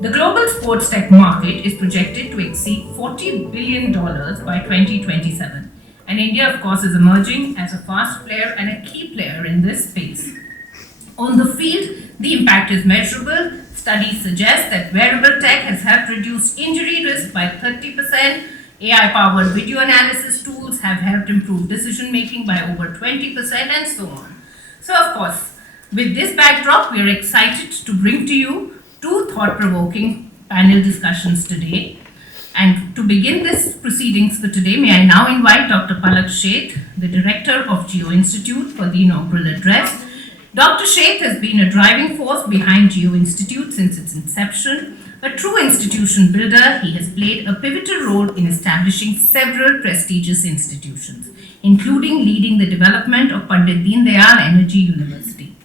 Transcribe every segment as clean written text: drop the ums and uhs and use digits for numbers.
The global sports tech market is projected to exceed $40 billion by 2027, and India, of course, is emerging as a fast player and a key player in this space. On the field, the impact is measurable. Studies suggest that wearable tech has helped reduce injury risk by 30%. AI-powered video analysis tools have helped improve decision-making by over 20%, and so on. So, of course, with this backdrop, we are excited to bring to you two thought-provoking panel discussions today. And to begin this proceedings for today, may I now invite Dr. Palak Sheth, the Director of Jio Institute, for the inaugural address. Dr. Sheth has been a driving force behind Jio Institute since its inception. A true institution builder, he has played a pivotal role in establishing several prestigious institutions, including leading the development of Pandit Deen Dayal Energy University.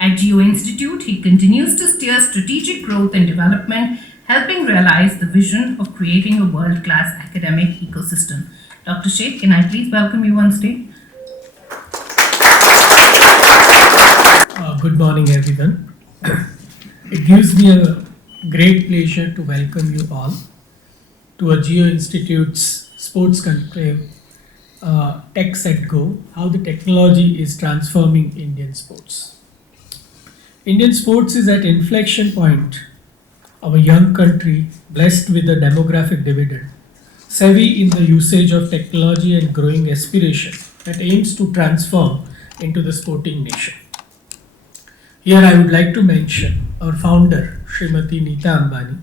At Jio Institute, he continues to steer strategic growth and development, helping realize the vision of creating a world-class academic ecosystem. Dr. Sheth, can I please welcome you on stage? Good morning, everyone. It gives me a great pleasure to welcome you all to a Jio Institute's Sports Conclave Tech Set Go, how the technology is transforming Indian sports. Indian sports is at inflection point of a young country blessed with a demographic dividend, savvy in the usage of technology and growing aspiration that aims to transform into the sporting nation. Here I would like to mention our founder, Srimati Neeta Ambani,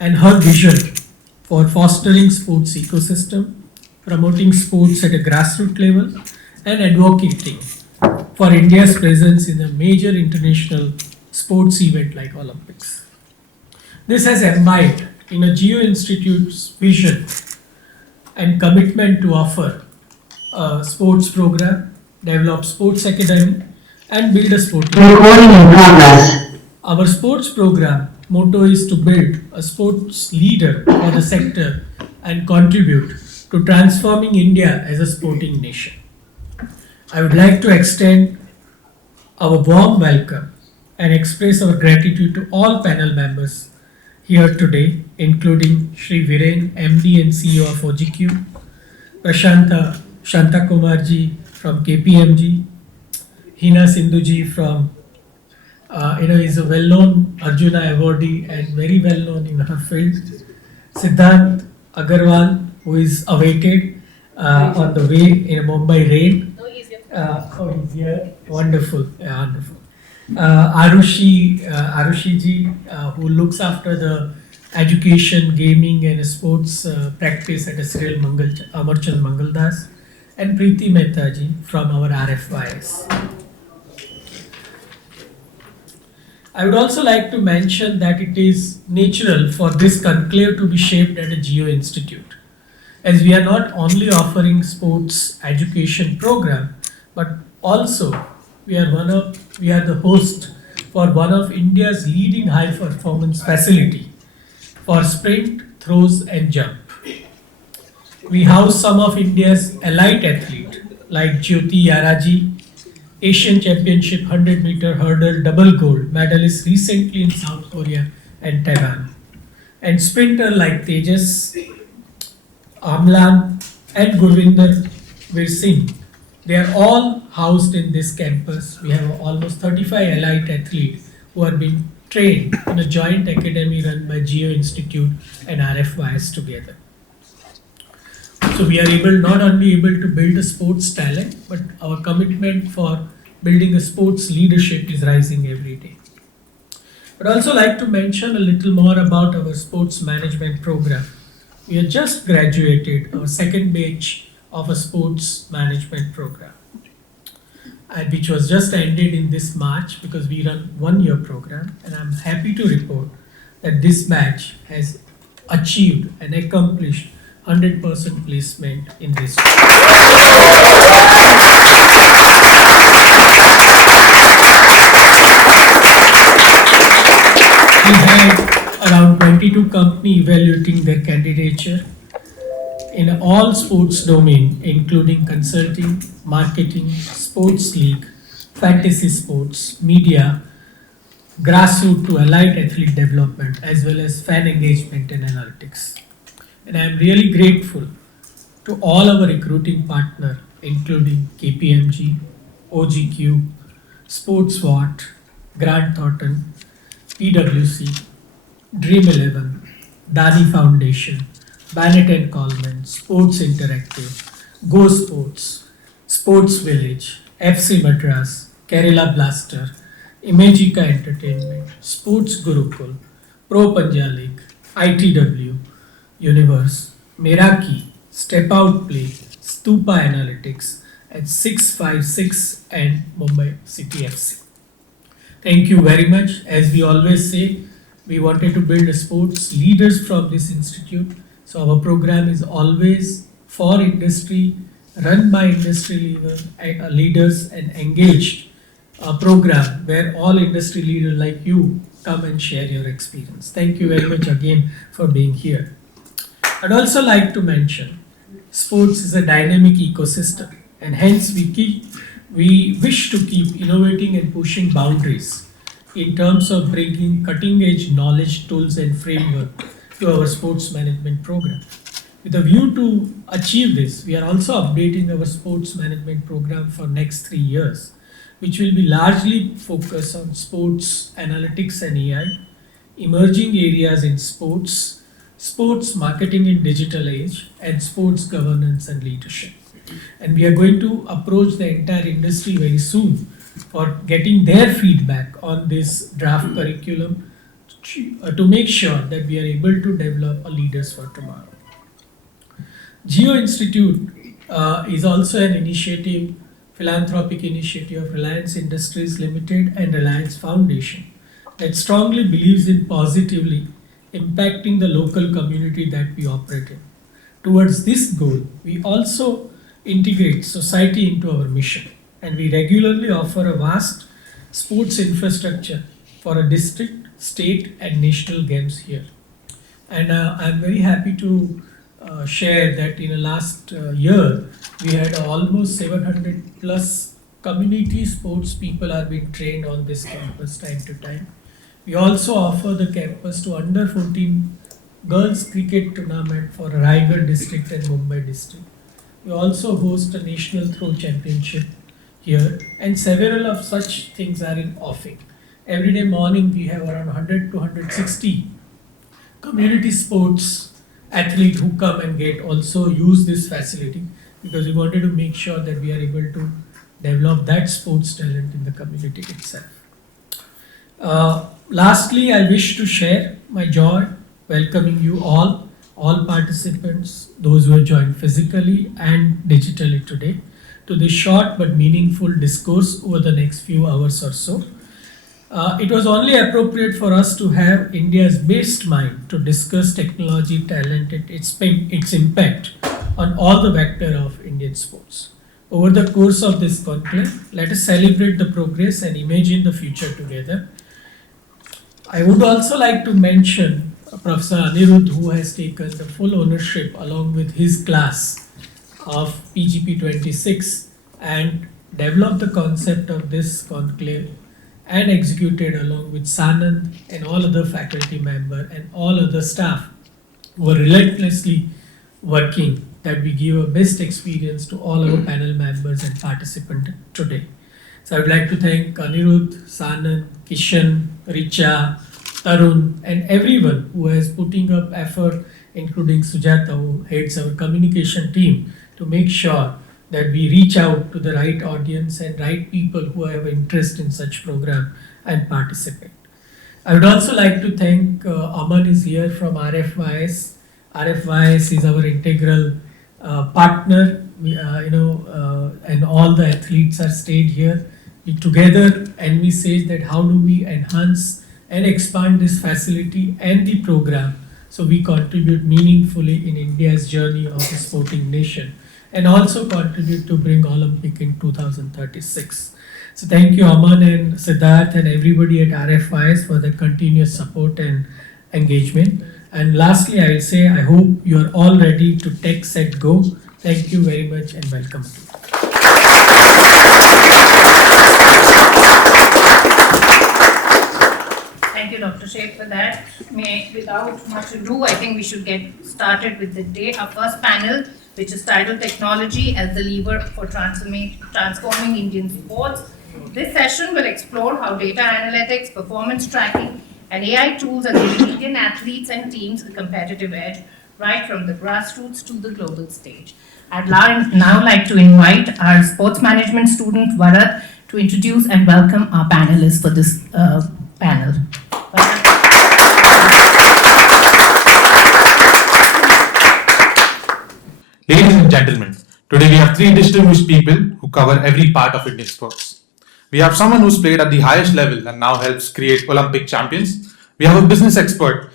and her vision for fostering sports ecosystem, promoting sports at a grassroots level, and advocating for India's presence in a major international sports event like Olympics. This has imbibed in a Jio Institute's vision and commitment to offer a sports program, develop sports academy, and build a sporting. Recording in progress. Our sports program motto is to build a sports leader for the sector and contribute to transforming India as a sporting nation. I would like to extend our warm welcome and express our gratitude to all panel members here today, including Shri Viren, MD and CEO of OGQ, Prasanth Shanthakumaran from KPMG, Hina Sindhuji from, is a well-known Arjuna awardee and very well-known in her field. Sidhhant, Agarwal, who is awaited on the way in a Mumbai rain. He's here. Wonderful, wonderful. Arushi ji, who looks after the education, gaming and sports practice at Sri Amarchand Mangaldas, and Preeti Mehta ji from our RFYS. I would also like to mention that it is natural for this conclave to be shaped at a Jio Institute, as we are not only offering sports education program, but also we are the host for one of India's leading high performance facility for sprint, throws and jump. We house some of India's elite athletes like Jyoti Yaraji, Asian Championship 100 meter hurdle double gold medalist recently in South Korea and Taiwan, and sprinter like Tejas, Amlan and Gurvinder Vir Singh. They are all housed in this campus. We have almost 35 elite athletes who are being trained in a joint academy run by Jio Institute and RFYS together. So we are not only able to build a sports talent, but our commitment for building a sports leadership is rising every day. I'd also like to mention a little more about our sports management program. We have just graduated our second batch of a sports management program, and which was just ended in this March because we run 1 year program, and I'm happy to report that this batch has achieved and accomplished 100% placement in this. We had around 22 companies evaluating their candidature in all sports domain, including consulting, marketing, sports league, fantasy sports, media, grassroots to allied athlete development, as well as fan engagement and analytics. And I am really grateful to all our recruiting partners, including KPMG, OGQ, SportVot, Grant Thornton, PwC, Dream 11, Dani Foundation, Bannett and Coleman, Sports Interactive, Go Sports, Sports Village, FC Madras, Kerala Blaster, Imagika Entertainment, Sports Gurukul, Pro Panja League, ITW, Universe, Meraki, Step Out Play, Stupa Analytics, and 656 and Mumbai City FC. Thank you very much. As we always say, we wanted to build a sports leaders from this institute. So our program is always for industry, run by industry leaders and engaged program where all industry leaders like you come and share your experience. Thank you very much again for being here. I'd also like to mention sports is a dynamic ecosystem, and hence we wish to keep innovating and pushing boundaries in terms of bringing cutting edge knowledge, tools and framework to our sports management program. With a view to achieve this, we are also updating our sports management program for next 3 years, which will be largely focused on sports analytics and AI, emerging areas in sports, sports marketing in digital age, and sports governance and leadership. And we are going to approach the entire industry very soon for getting their feedback on this draft curriculum to make sure that we are able to develop a leaders for tomorrow. Jio Institute is also an initiative, philanthropic initiative of Reliance Industries Limited and Reliance Foundation that strongly believes in positively impacting the local community that we operate in. Towards this goal, we also integrate society into our mission, and we regularly offer a vast sports infrastructure for a district, state and national games here. And I'm very happy to share that in the last year we had almost 700 plus community sports people are being trained on this campus time to time. We also offer the campus to under 14 girls cricket tournament for Raigad district and Mumbai district. We also host a national throw championship here, and several of such things are in offing. Every day morning we have around 100 to 160 community sports athletes who come and get also use this facility, because we wanted to make sure that we are able to develop that sports talent in the community itself. Lastly, I wish to share my joy welcoming you all participants, those who have joined physically and digitally today, to this short but meaningful discourse over the next few hours or so. It was only appropriate for us to have India's best mind to discuss technology, talent, and its impact on all the vector of Indian sports. Over the course of this conclave, let us celebrate the progress and imagine the future together. I would also like to mention Professor Anirudh, who has taken the full ownership along with his class of PGP 26 and developed the concept of this conclave and executed along with Sanand and all other faculty members and all other staff who are relentlessly working that we give a best experience to all our panel members and participants today. So I would like to thank Anirudh, Sanand, Kishan, Richa, Tarun and everyone who has putting up effort, including Sujata, who heads our communication team, to make sure that we reach out to the right audience and right people who have interest in such program and participate. I would also like to thank Aman is here from RFYS. RFYS is our integral partner, and all the athletes are stayed here. We together and we say that how do we enhance and expand this facility and the program so we contribute meaningfully in India's journey of a sporting nation, and also contribute to bring Olympic in 2036. So thank you Aman and Sidhhant and everybody at RFIs for the continuous support and engagement. And lastly, I will say I hope you are all ready to take, set, go. Thank you very much and welcome to you. Dr. Sheikh, for that. Without much ado, I think we should get started with the day. Our first panel, which is titled Technology as the Lever for Transforming Indian Sports. This session will explore how data analytics, performance tracking, and AI tools are giving Indian athletes and teams a competitive edge, right from the grassroots to the global stage. I'd now like to invite our sports management student, Bharat, to introduce and welcome our panelists for this panel. Ladies and gentlemen, today we have three distinguished people who cover every part of Indian sports. We have someone who's played at the highest level and now helps create Olympic champions. We have a business expert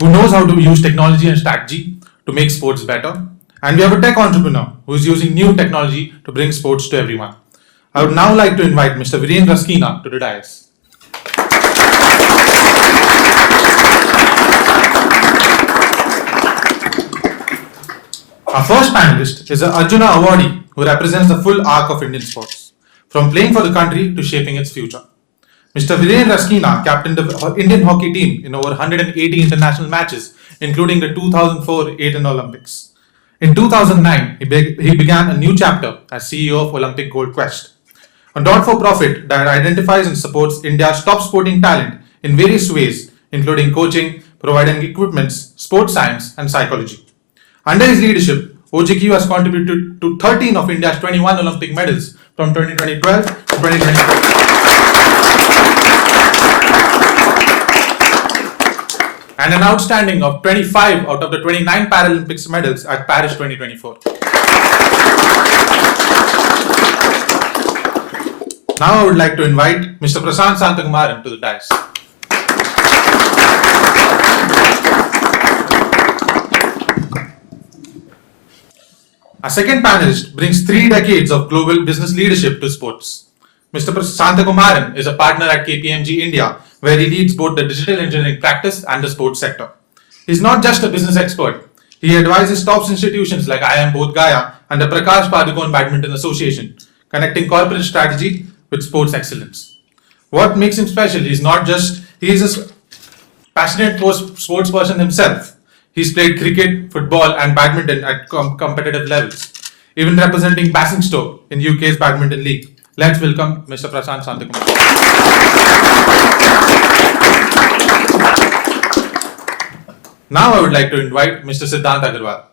who knows how to use technology and strategy to make sports better. And we have a tech entrepreneur who is using new technology to bring sports to everyone. I would now like to invite Mr. Viren Rasquinha to the dais. Our first panelist is an Arjuna awardee who represents the full arc of Indian sports, from playing for the country to shaping its future. Mr. Viren Rasquinha captained the Indian hockey team in over 180 international matches, including the 2004 Athens Olympics. In 2009, he began a new chapter as CEO of Olympic Gold Quest, a not-for-profit that identifies and supports India's top sporting talent in various ways, including coaching, providing equipments, sports science, and psychology. Under his leadership, OGQ has contributed to 13 of India's 21 Olympic medals from 2012 to 2024. And an outstanding of 25 out of the 29 Paralympics medals at Paris 2024. Now I would like to invite Mr. Prasanth Shanthakumaran to the dais. Our second panelist brings 3 decades of global business leadership to sports. Mr. Shanthakumaran is a partner at KPMG India, where he leads both the digital engineering practice and the sports sector. He's not just a business expert. He advises top institutions like IIM Bodh Gaya and the Prakash Padukone Badminton Association, connecting corporate strategy with sports excellence. What makes him special is not just he is a passionate sports person himself. He's played cricket, football, and badminton at competitive levels, even representing Basingstoke in UK's Badminton League. Let's welcome Mr. Prasanth Shanthakumaran. Now I would like to invite Mr. Sidhhant Agarwal.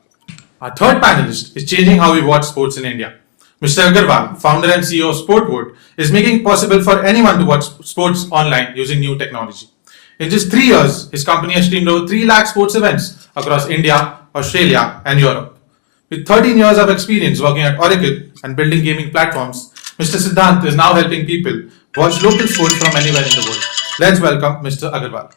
Our third panelist is changing how we watch sports in India. Mr. Agarwal, founder and CEO of SportVot, is making it possible for anyone to watch sports online using new technology. In just 3 years, his company has streamed over 3 lakh sports events across India, Australia, and Europe. With 13 years of experience working at Oracle and building gaming platforms, Mr. Sidhhant is now helping people watch local sports from anywhere in the world. Let's welcome Mr. Agarwal.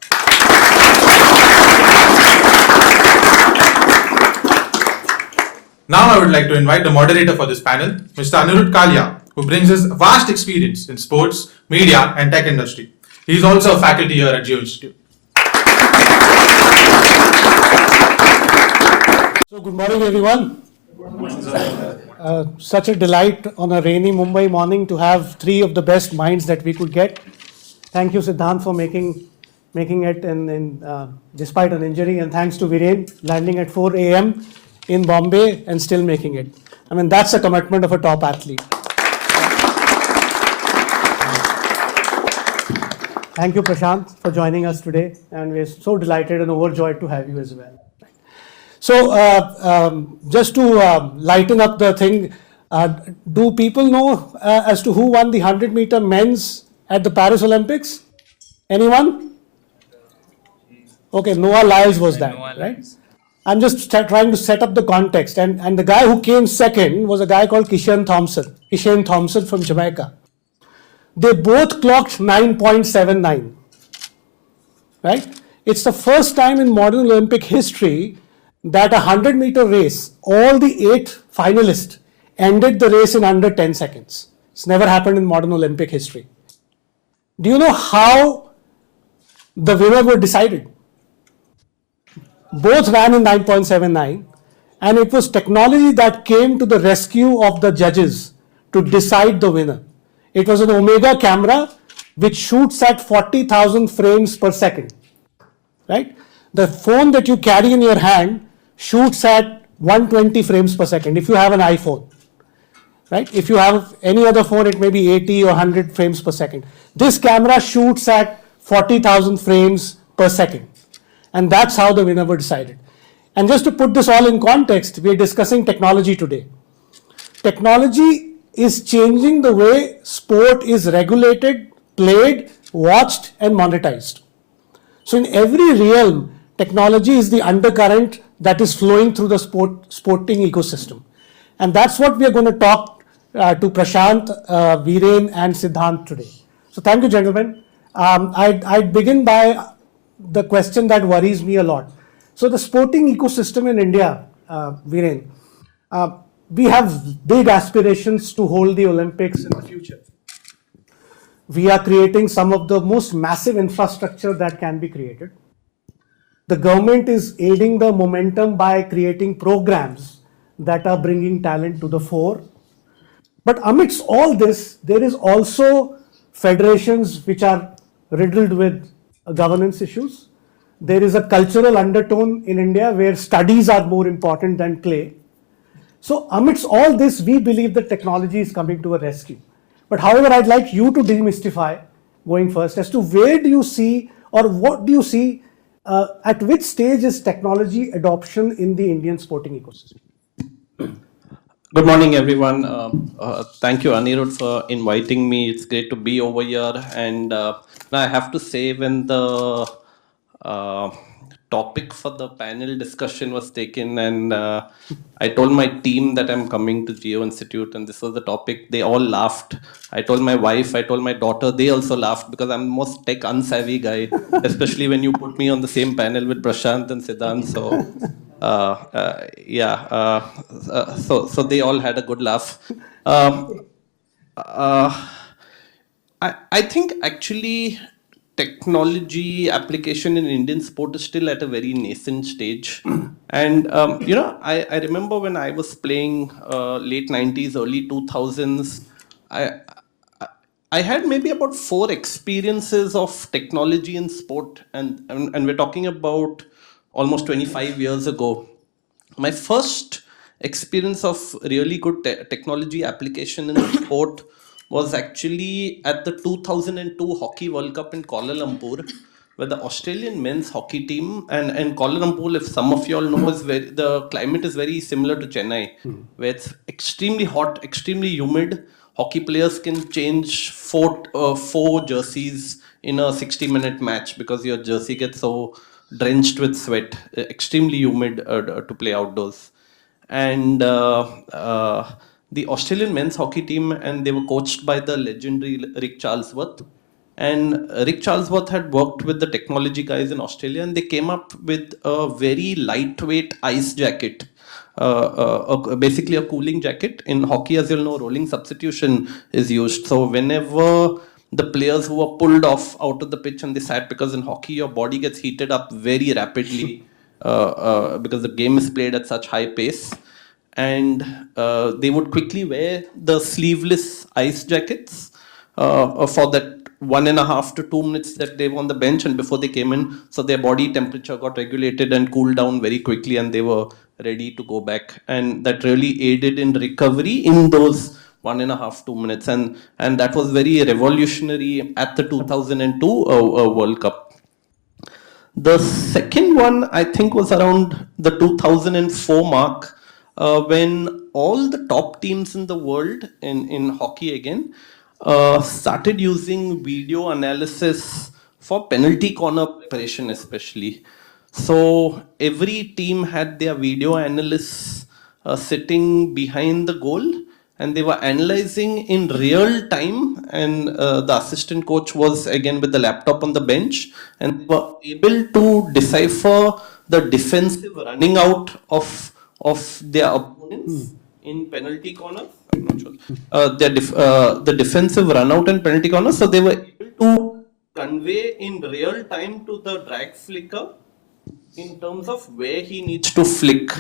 Now I would like to invite the moderator for this panel, Mr. Anirudh Kalia, who brings his vast experience in sports, media, and tech industry. He is also a faculty here at Jio Institute. So good morning, everyone. Such a delight on a rainy Mumbai morning to have 3 of the best minds that we could get. Thank you, Sidhhant, for making it despite an injury, and thanks to Viren landing at 4 a.m. in Bombay and still making it. I mean, that's a commitment of a top athlete. Thank you, Prasanth, for joining us today, and we're so delighted and overjoyed to have you as well. So, just to lighten up the thing, do people know as to who won the 100-meter men's at the Paris Olympics? Anyone? Okay, Noah Lyles was that, right? I'm just trying to set up the context, and the guy who came second was a guy called Kishane Thompson from Jamaica. They both clocked 9.79, right? It's the first time in modern Olympic history that a 100-meter race, all the 8 finalists ended the race in under 10 seconds. It's never happened in modern Olympic history. Do you know how the winner were decided? Both ran in 9.79, and it was technology that came to the rescue of the judges to decide the winner. It was an Omega camera which shoots at 40,000 frames per second, right? The phone that you carry in your hand shoots at 120 frames per second if you have an iPhone, right? If you have any other phone, it may be 80 or 100 frames per second. This camera shoots at 40,000 frames per second. And that's how the winner was decided. And just to put this all in context, we are discussing technology today. Technology is changing the way sport is regulated, played, watched, and monetized. So in every realm, technology is the undercurrent that is flowing through the sporting ecosystem. And that's what we are going to talk to Prasanth, Viren, and Sidhhant today. So thank you, gentlemen. I'd begin by the question that worries me a lot. So the sporting ecosystem in India, Viren, we have big aspirations to hold the Olympics in the future. We are creating some of the most massive infrastructure that can be created. The government is aiding the momentum by creating programs that are bringing talent to the fore. But amidst all this, there is also federations which are riddled with governance issues. There is a cultural undertone in India where studies are more important than play. So amidst all this, we believe that technology is coming to a rescue. But however, I'd like you to demystify, going first, as to where do you see or what do you see, at which stage is technology adoption in the Indian sporting ecosystem? Good morning, everyone. Thank you, Anirudh, for inviting me. It's great to be over here. And I have to say, when the topic for the panel discussion was taken, and I told my team that I'm coming to Jio Institute, and this was the topic, they all laughed. I told my wife, I told my daughter, they also laughed because I'm the most tech unsavvy guy, especially when you put me on the same panel with Prasanth and Sidhhant. So. So they all had a good laugh. I think actually technology application in Indian sport is still at a very nascent stage. And, I remember when I was playing late 90s, early 2000s, I had maybe about 4 experiences of technology in sport. And we're talking about almost 25 years ago. My first experience of really good technology application in sport was actually at the 2002 Hockey World Cup in Kuala Lumpur, where the Australian men's hockey team, and Kuala Lumpur, if some of you all know, the climate is very similar to Chennai, where it's extremely hot, extremely humid. Hockey players can change four jerseys in a 60-minute match because your jersey gets so drenched with sweat, extremely humid to play outdoors. And the Australian men's hockey team, and they were coached by the legendary Rick Charlesworth. And Rick Charlesworth had worked with the technology guys in Australia, and they came up with a very lightweight ice jacket, basically a cooling jacket. In hockey, as you'll know, rolling substitution is used. So whenever the players who were pulled off out of the pitch and they sat, because in hockey your body gets heated up very rapidly because the game is played at such high pace, and they would quickly wear the sleeveless ice jackets for that 1.5 to 2 minutes that they were on the bench and before they came in, so their body temperature got regulated and cooled down very quickly, and they were ready to go back. And that really aided in recovery in those 1.5 2 minutes, and that was very revolutionary at the 2002 World Cup. The second one, I think, was around the 2004 mark, when all the top teams in the world in hockey again started using video analysis for penalty corner preparation especially. So every team had their video analysts sitting behind the goal, and they were analyzing in real time, and the assistant coach was again with the laptop on the bench, and they were able to decipher the defensive running out of their opponents in penalty corners. I'm not sure. The defensive run out in penalty corners, so they were able to convey in real time to the drag flicker in terms of where he needs to flick.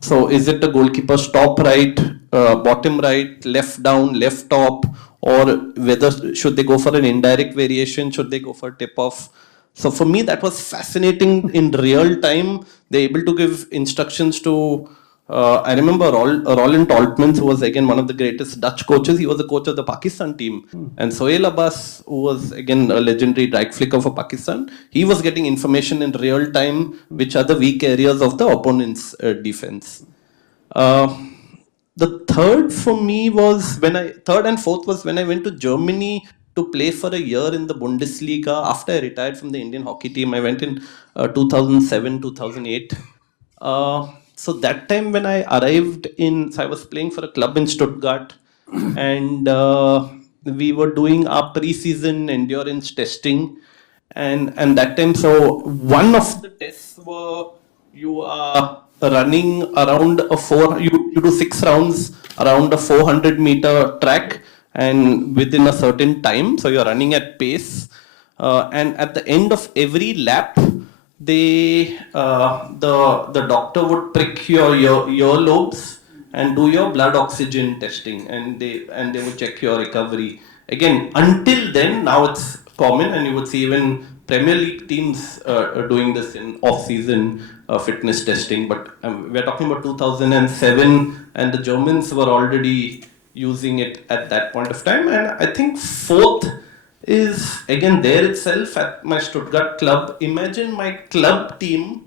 So is it the goalkeeper's top right, bottom right, left down, left top, or whether should they go for an indirect variation, should they go for tip off? So for me, that was fascinating in real time. They're able to give instructions to, I remember Roland Altmans, who was again one of the greatest Dutch coaches. He was the coach of the Pakistan team. And Sohail Abbas, who was again a legendary right flicker for Pakistan, he was getting information in real time, which are the weak areas of the opponent's defense. The third for me was third and fourth was when I went to Germany to play for a year in the Bundesliga. After I retired from the Indian hockey team, I went in 2007, 2008. So that time when I arrived so I was playing for a club in Stuttgart, and we were doing our pre-season endurance testing, and that time, so one of the tests were you are running around you do 6 rounds around a 400-meter track and within a certain time, so you're running at pace, and at the end of every lap the doctor would prick your earlobes and do your blood oxygen testing, and they would check your recovery. Again, until then, now it's common, and you would see even Premier League teams doing this in off-season fitness testing. But we're talking about 2007, and the Germans were already using it at that point of time. And I think fourth is again there itself at my Stuttgart club. Imagine my club team.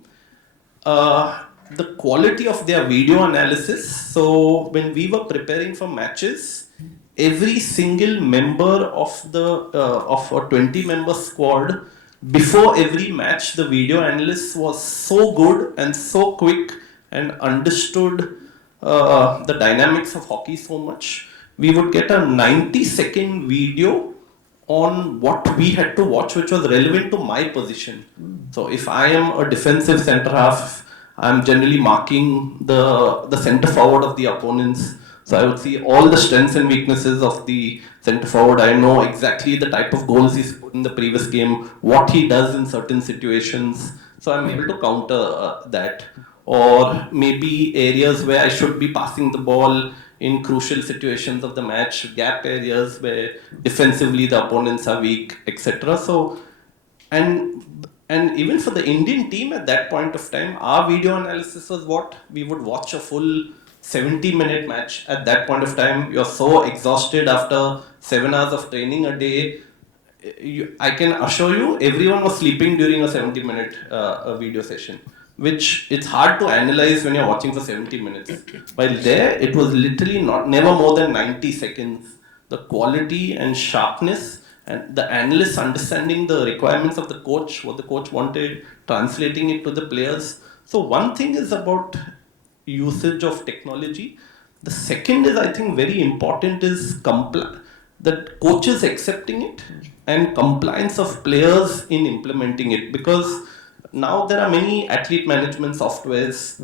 The quality of their video analysis. So when we were preparing for matches, every single member of of a 20-member squad, before every match, the video analyst was so good and so quick and understood the dynamics of hockey so much. We would get a 90-second video on what we had to watch, which was relevant to my position. So if I am a defensive center half, I'm generally marking the center forward of the opponents. So I would see all the strengths and weaknesses of the center forward. I know exactly the type of goals he's put in the previous game, what he does in certain situations. So I'm able to counter that. Or maybe areas where I should be passing the ball in crucial situations of the match, gap areas where defensively the opponents are weak, etc. So, and even for the Indian team at that point of time, our video analysis was what we would watch a full 70-minute match. At that point of time, you're so exhausted after 7 hours of training a day. I can assure you, everyone was sleeping during a 70-minute video session, which it's hard to analyze when you're watching for 70 minutes. While there, it was literally never more than 90 seconds. The quality and sharpness and the analysts understanding the requirements of the coach, what the coach wanted, translating it to the players. So one thing is about usage of technology. The second is, I think, very important is that coaches accepting it and compliance of players in implementing it, because now there are many athlete management softwares,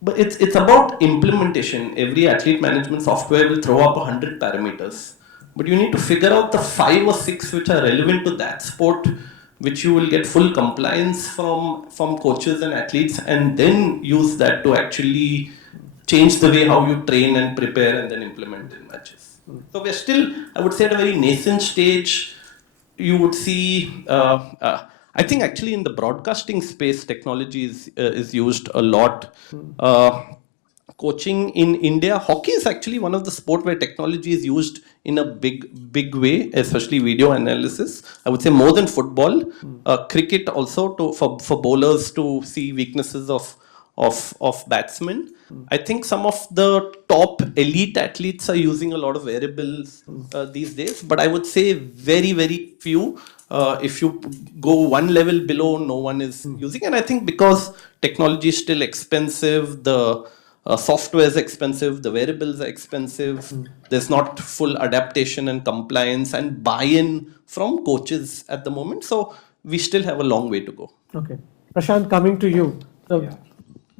but it's about implementation. Every athlete management software will throw up 100 parameters, but you need to figure out the 5 or 6 which are relevant to that sport, which you will get full compliance from coaches and athletes, and then use that to actually change the way how you train and prepare and then implement in matches. So we're still, I would say, at a very nascent stage. You would see, I think actually in the broadcasting space, technology is used a lot. Coaching in India, hockey is actually one of the sport where technology is used in a big way, especially video analysis. I would say more than football. Cricket also for bowlers to see weaknesses of batsmen. I think some of the top elite athletes are using a lot of variables these days, but I would say very, very few. If you go one level below, no one is using. And I think because technology is still expensive, the software is expensive, the variables are expensive, there's not full adaptation and compliance and buy-in from coaches at the moment. So we still have a long way to go. Okay. Prashant, coming to you. So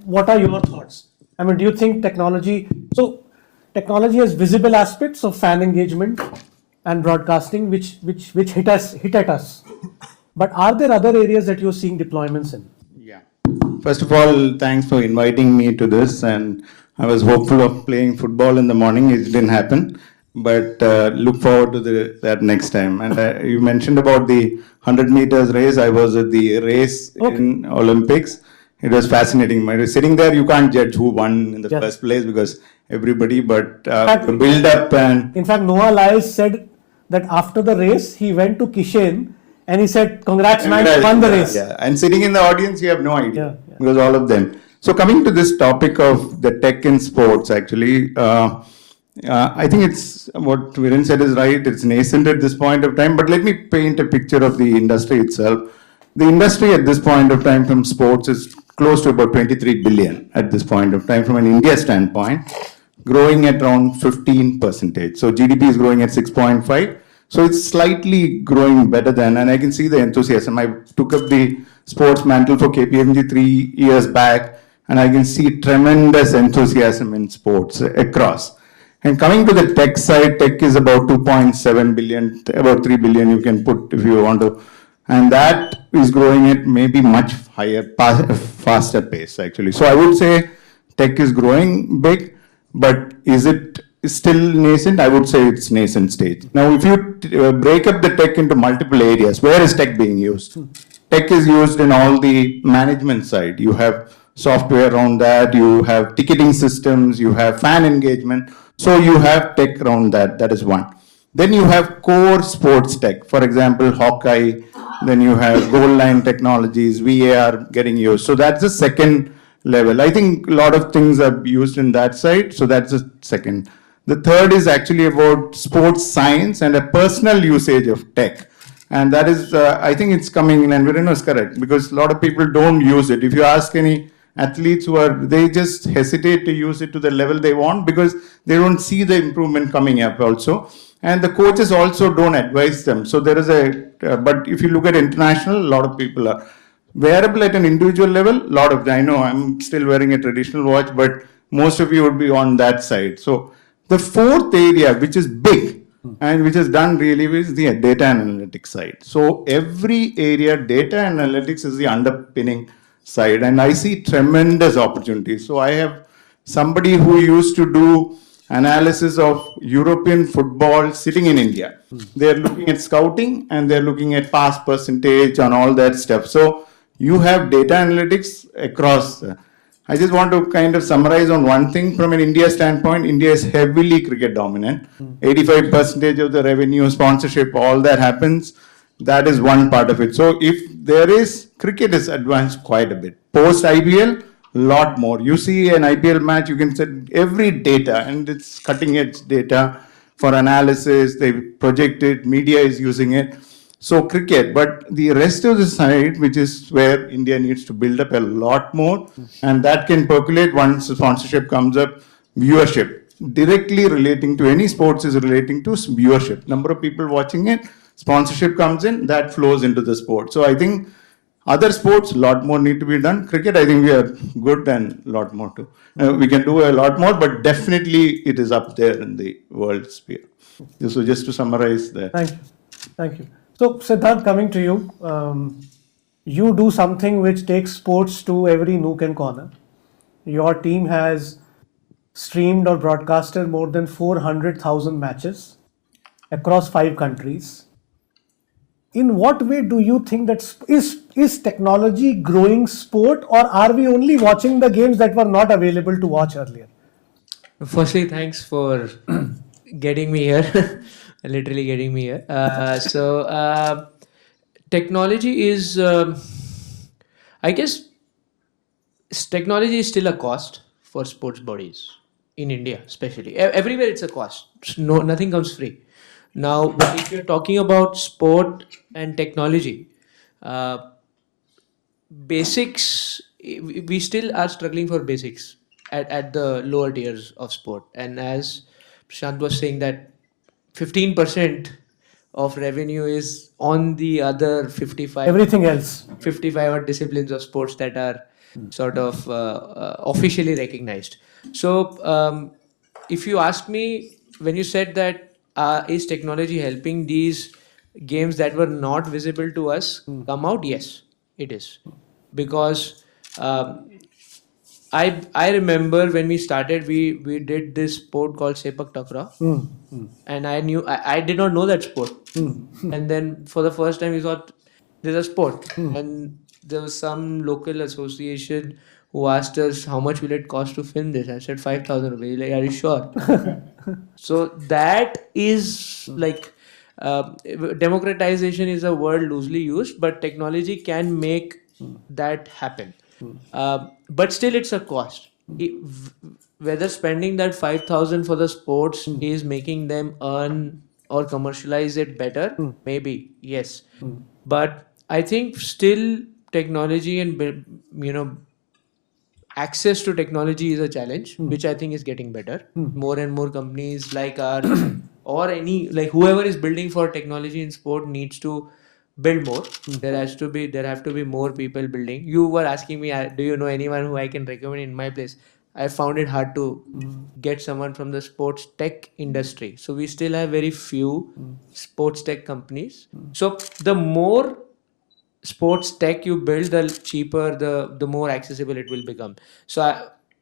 what are your thoughts? I mean, do you think technology has visible aspects of fan engagement and broadcasting which hit at us? But are there other areas that you're seeing deployments in? Yeah. First of all, thanks for inviting me to this. And I was hopeful of playing football in the morning. It didn't happen, but look forward to that next time. And you mentioned about the 100 meters race. I was at the race in Olympics. It was fascinating. Sitting there, you can't judge who won in the first place because everybody, but the build up and. In fact, Noah Lyles said that after the race, he went to Kishen and he said, "Congrats, man, you won the race." Yeah. And sitting in the audience, you have no idea because all of them. So coming to this topic of the tech in sports, actually, I think it's what Viren said is right. It's nascent at this point of time. But let me paint a picture of the industry itself. The industry at this point of time from sports is close to about 23 billion at this point of time from an India standpoint, growing at around 15%. So GDP is growing at 6.5. So it's slightly growing better than, and I can see the enthusiasm. I took up the sports mantle for KPMG 3 years back, and I can see tremendous enthusiasm in sports across. And coming to the tech side, tech is about 2.7 billion, about 3 billion you can put if you want to. And that is growing at maybe much higher, faster pace actually. So I would say tech is growing big, but is it still nascent? I would say it's nascent stage. Now, if you break up the tech into multiple areas, where is tech being used? Tech is used in all the management side. You have software around that, you have ticketing systems, you have fan engagement. So you have tech around that, that is one. Then you have core sports tech, for example, Hawkeye, then you have goal line technologies, VAR getting used. So that's the second level. I think a lot of things are used in that side, so that's the second. The third is actually about sports science and a personal usage of tech. And that is, I think it's coming in, and Viren was correct, because a lot of people don't use it. If you ask any athletes they just hesitate to use it to the level they want because they don't see the improvement coming up also. And the coaches also don't advise them. So there is but if you look at international, a lot of people are wearable at an individual level. A lot of, I know I'm still wearing a traditional watch, but most of you would be on that side. So the fourth area, which is big and which is done really well, is the data analytics side. So every area, data analytics is the underpinning side, and I see tremendous opportunities. So I have somebody who used to do analysis of European football sitting in India. They're looking at scouting and they're looking at pass percentage and all that stuff. So you have data analytics across. I just want to kind of summarize on one thing from an India standpoint. India is heavily cricket dominant. 85% of the revenue, sponsorship, all that happens. That is one part of it. So if there is, cricket is advanced quite a bit. Post IPL, lot more. You see an IPL match, you can set every data, and it's cutting edge data for analysis. They project it, media is using it. So cricket, but the rest of the side, which is where India needs to build up a lot more, and that can percolate once sponsorship comes up. Viewership, directly relating to any sports is relating to viewership. Number of people watching it, sponsorship comes in, that flows into the sport. So I think other sports, a lot more need to be done. Cricket, I think we are good and a lot more too. We can do a lot more, but definitely it is up there in the world sphere. So just to summarize that. Thank you. Thank you. So Sidhhant, coming to you, you do something which takes sports to every nook and corner. Your team has streamed or broadcasted more than 400,000 matches across 5 countries. In what way do you think that is technology growing sport, or are we only watching the games that were not available to watch earlier? Firstly, thanks for getting me here, literally getting me here. Technology is, I guess, technology is still a cost for sports bodies in India, especially. Everywhere it's a cost. Nothing comes free. Now, if you're talking about sport and technology, basics, we still are struggling for basics at the lower tiers of sport. And as Prashant was saying that 15% of revenue is on the other 55. Everything else. 55 odd disciplines of sports that are sort of officially recognized. So if you ask me, when you said that is technology helping these games that were not visible to us come out? Yes, it is. Because I remember when we started, we did this sport called Sepak Takraw, and I did not know that sport, and then for the first time we thought there's a sport, and there was some local association who asked us how much will it cost to film this. I said 5,000 rupees. Like, are you sure? So that is like democratization is a word loosely used, but technology can make that happen. But still, it's a cost. Whether spending that 5,000 for the sports is making them earn or commercialize it better, maybe yes. But I think still technology and access to technology is a challenge, which I think is getting better. More and more companies like ours or any like whoever is building for technology in sport needs to build more. There have to be more people building. You were asking me, do you know anyone who I can recommend in my place? I found it hard to get someone from the sports tech industry. So we still have very few sports tech companies. So the more sports tech you build, the cheaper, the more accessible it will become. So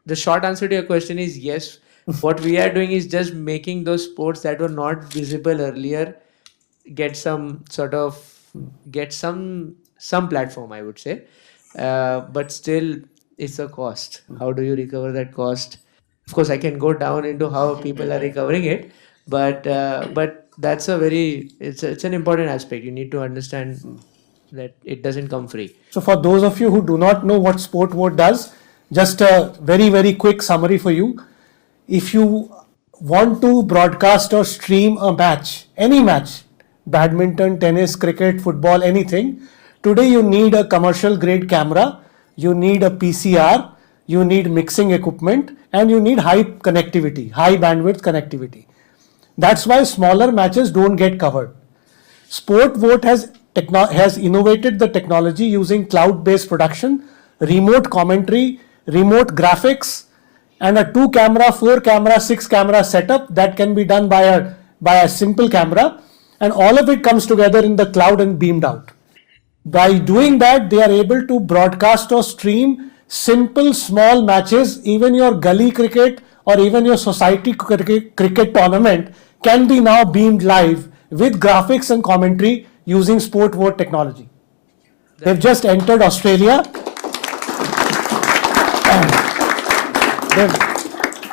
the short answer to your question is yes. What we are doing is just making those sports that were not visible earlier get some platform, I would say. But still, it's a cost. How do you recover that cost? Of course, I can go down into how people are recovering it, but that's it's an important aspect. You need to understand that it doesn't come free. So for those of you who do not know what SportVot does, just a very, very quick summary for you. If you want to broadcast or stream a match, any match, badminton, tennis, cricket, football, anything, today you need a commercial grade camera, you need a PCR, you need mixing equipment, and you need high connectivity, high bandwidth connectivity. That's why smaller matches don't get covered. SportVot has innovated the technology using cloud-based production, remote commentary, remote graphics, and a 2-camera, 4-camera, 6-camera setup that can be done by a simple camera, and all of it comes together in the cloud and beamed out. By doing that, they are able to broadcast or stream simple small matches. Even your gully cricket or even your society cricket tournament can be now beamed live with graphics and commentary using SportVot technology. They've just entered Australia.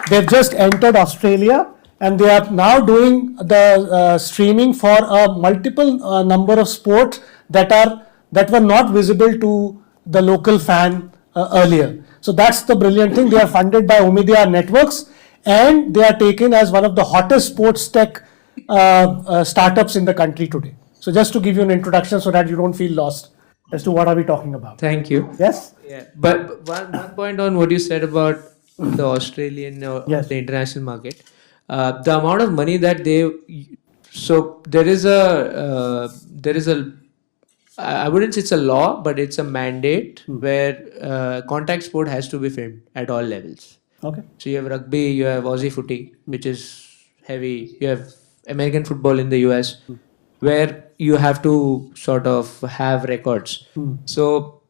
They've just entered Australia, and they are now doing the streaming for a multiple number of sports that were not visible to the local fan earlier. So that's the brilliant thing. They are funded by Omidyar Networks, and they are taken as one of the hottest sports tech startups in the country today. So just to give you an introduction so that you don't feel lost as to what are we talking about. Thank you. Yes? Yeah. But one point on what you said about the Australian or the international market. The amount of money that there is a I wouldn't say it's a law, but it's a mandate where contact sport has to be filmed at all levels. Okay. So you have rugby, you have Aussie footy, which is heavy. You have American football in the US, where you have to sort of have records. So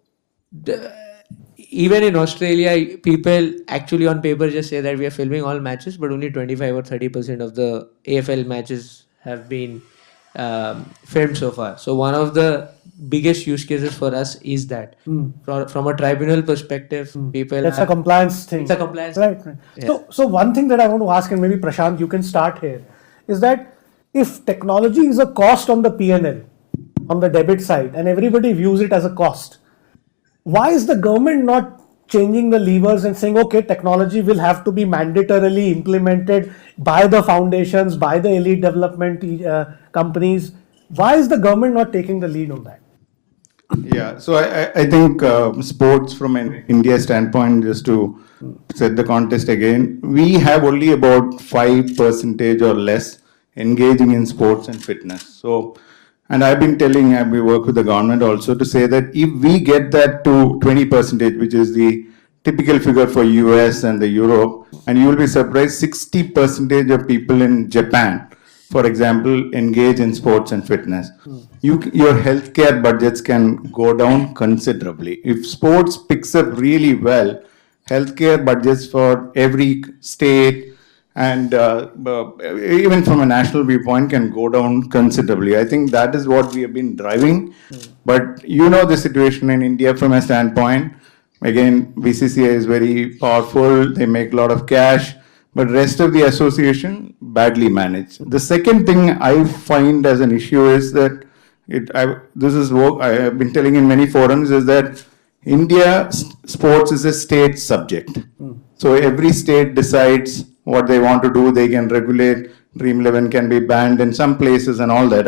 even in Australia, people actually on paper just say that we are filming all matches, but only 25 or 30% of the AFL matches have been filmed so far. So one of the biggest use cases for us is that from a tribunal perspective, people. That's a compliance thing. It's a compliance. Right. Yeah. So one thing that I want to ask, and maybe Prashant, you can start here, is that if technology is a cost on the P&L, on the debit side, and everybody views it as a cost, why is the government not changing the levers and saying, okay, technology will have to be mandatorily implemented by the foundations, by the elite development companies? Why is the government not taking the lead on that? Yeah, so I think sports from an India standpoint, just to set the context again, we have only about 5% or less engaging in sports and fitness. So, and I've been telling, we work with the government also to say that if we get that to 20%, which is the typical figure for US and the Europe, and you will be surprised 60% of people in Japan for example, engage in sports and fitness, your healthcare budgets can go down considerably. If sports picks up really well, healthcare budgets for every state and even from a national viewpoint can go down considerably. I think that is what we have been driving. But you know the situation in India from a standpoint. Again, BCCI is very powerful. They make a lot of cash, but rest of the association badly managed. The second thing I find as an issue is that this is what I have been telling in many forums is that India sports is a state subject. So every state decides what they want to do. They can regulate. Dream 11 can be banned in some places and all that.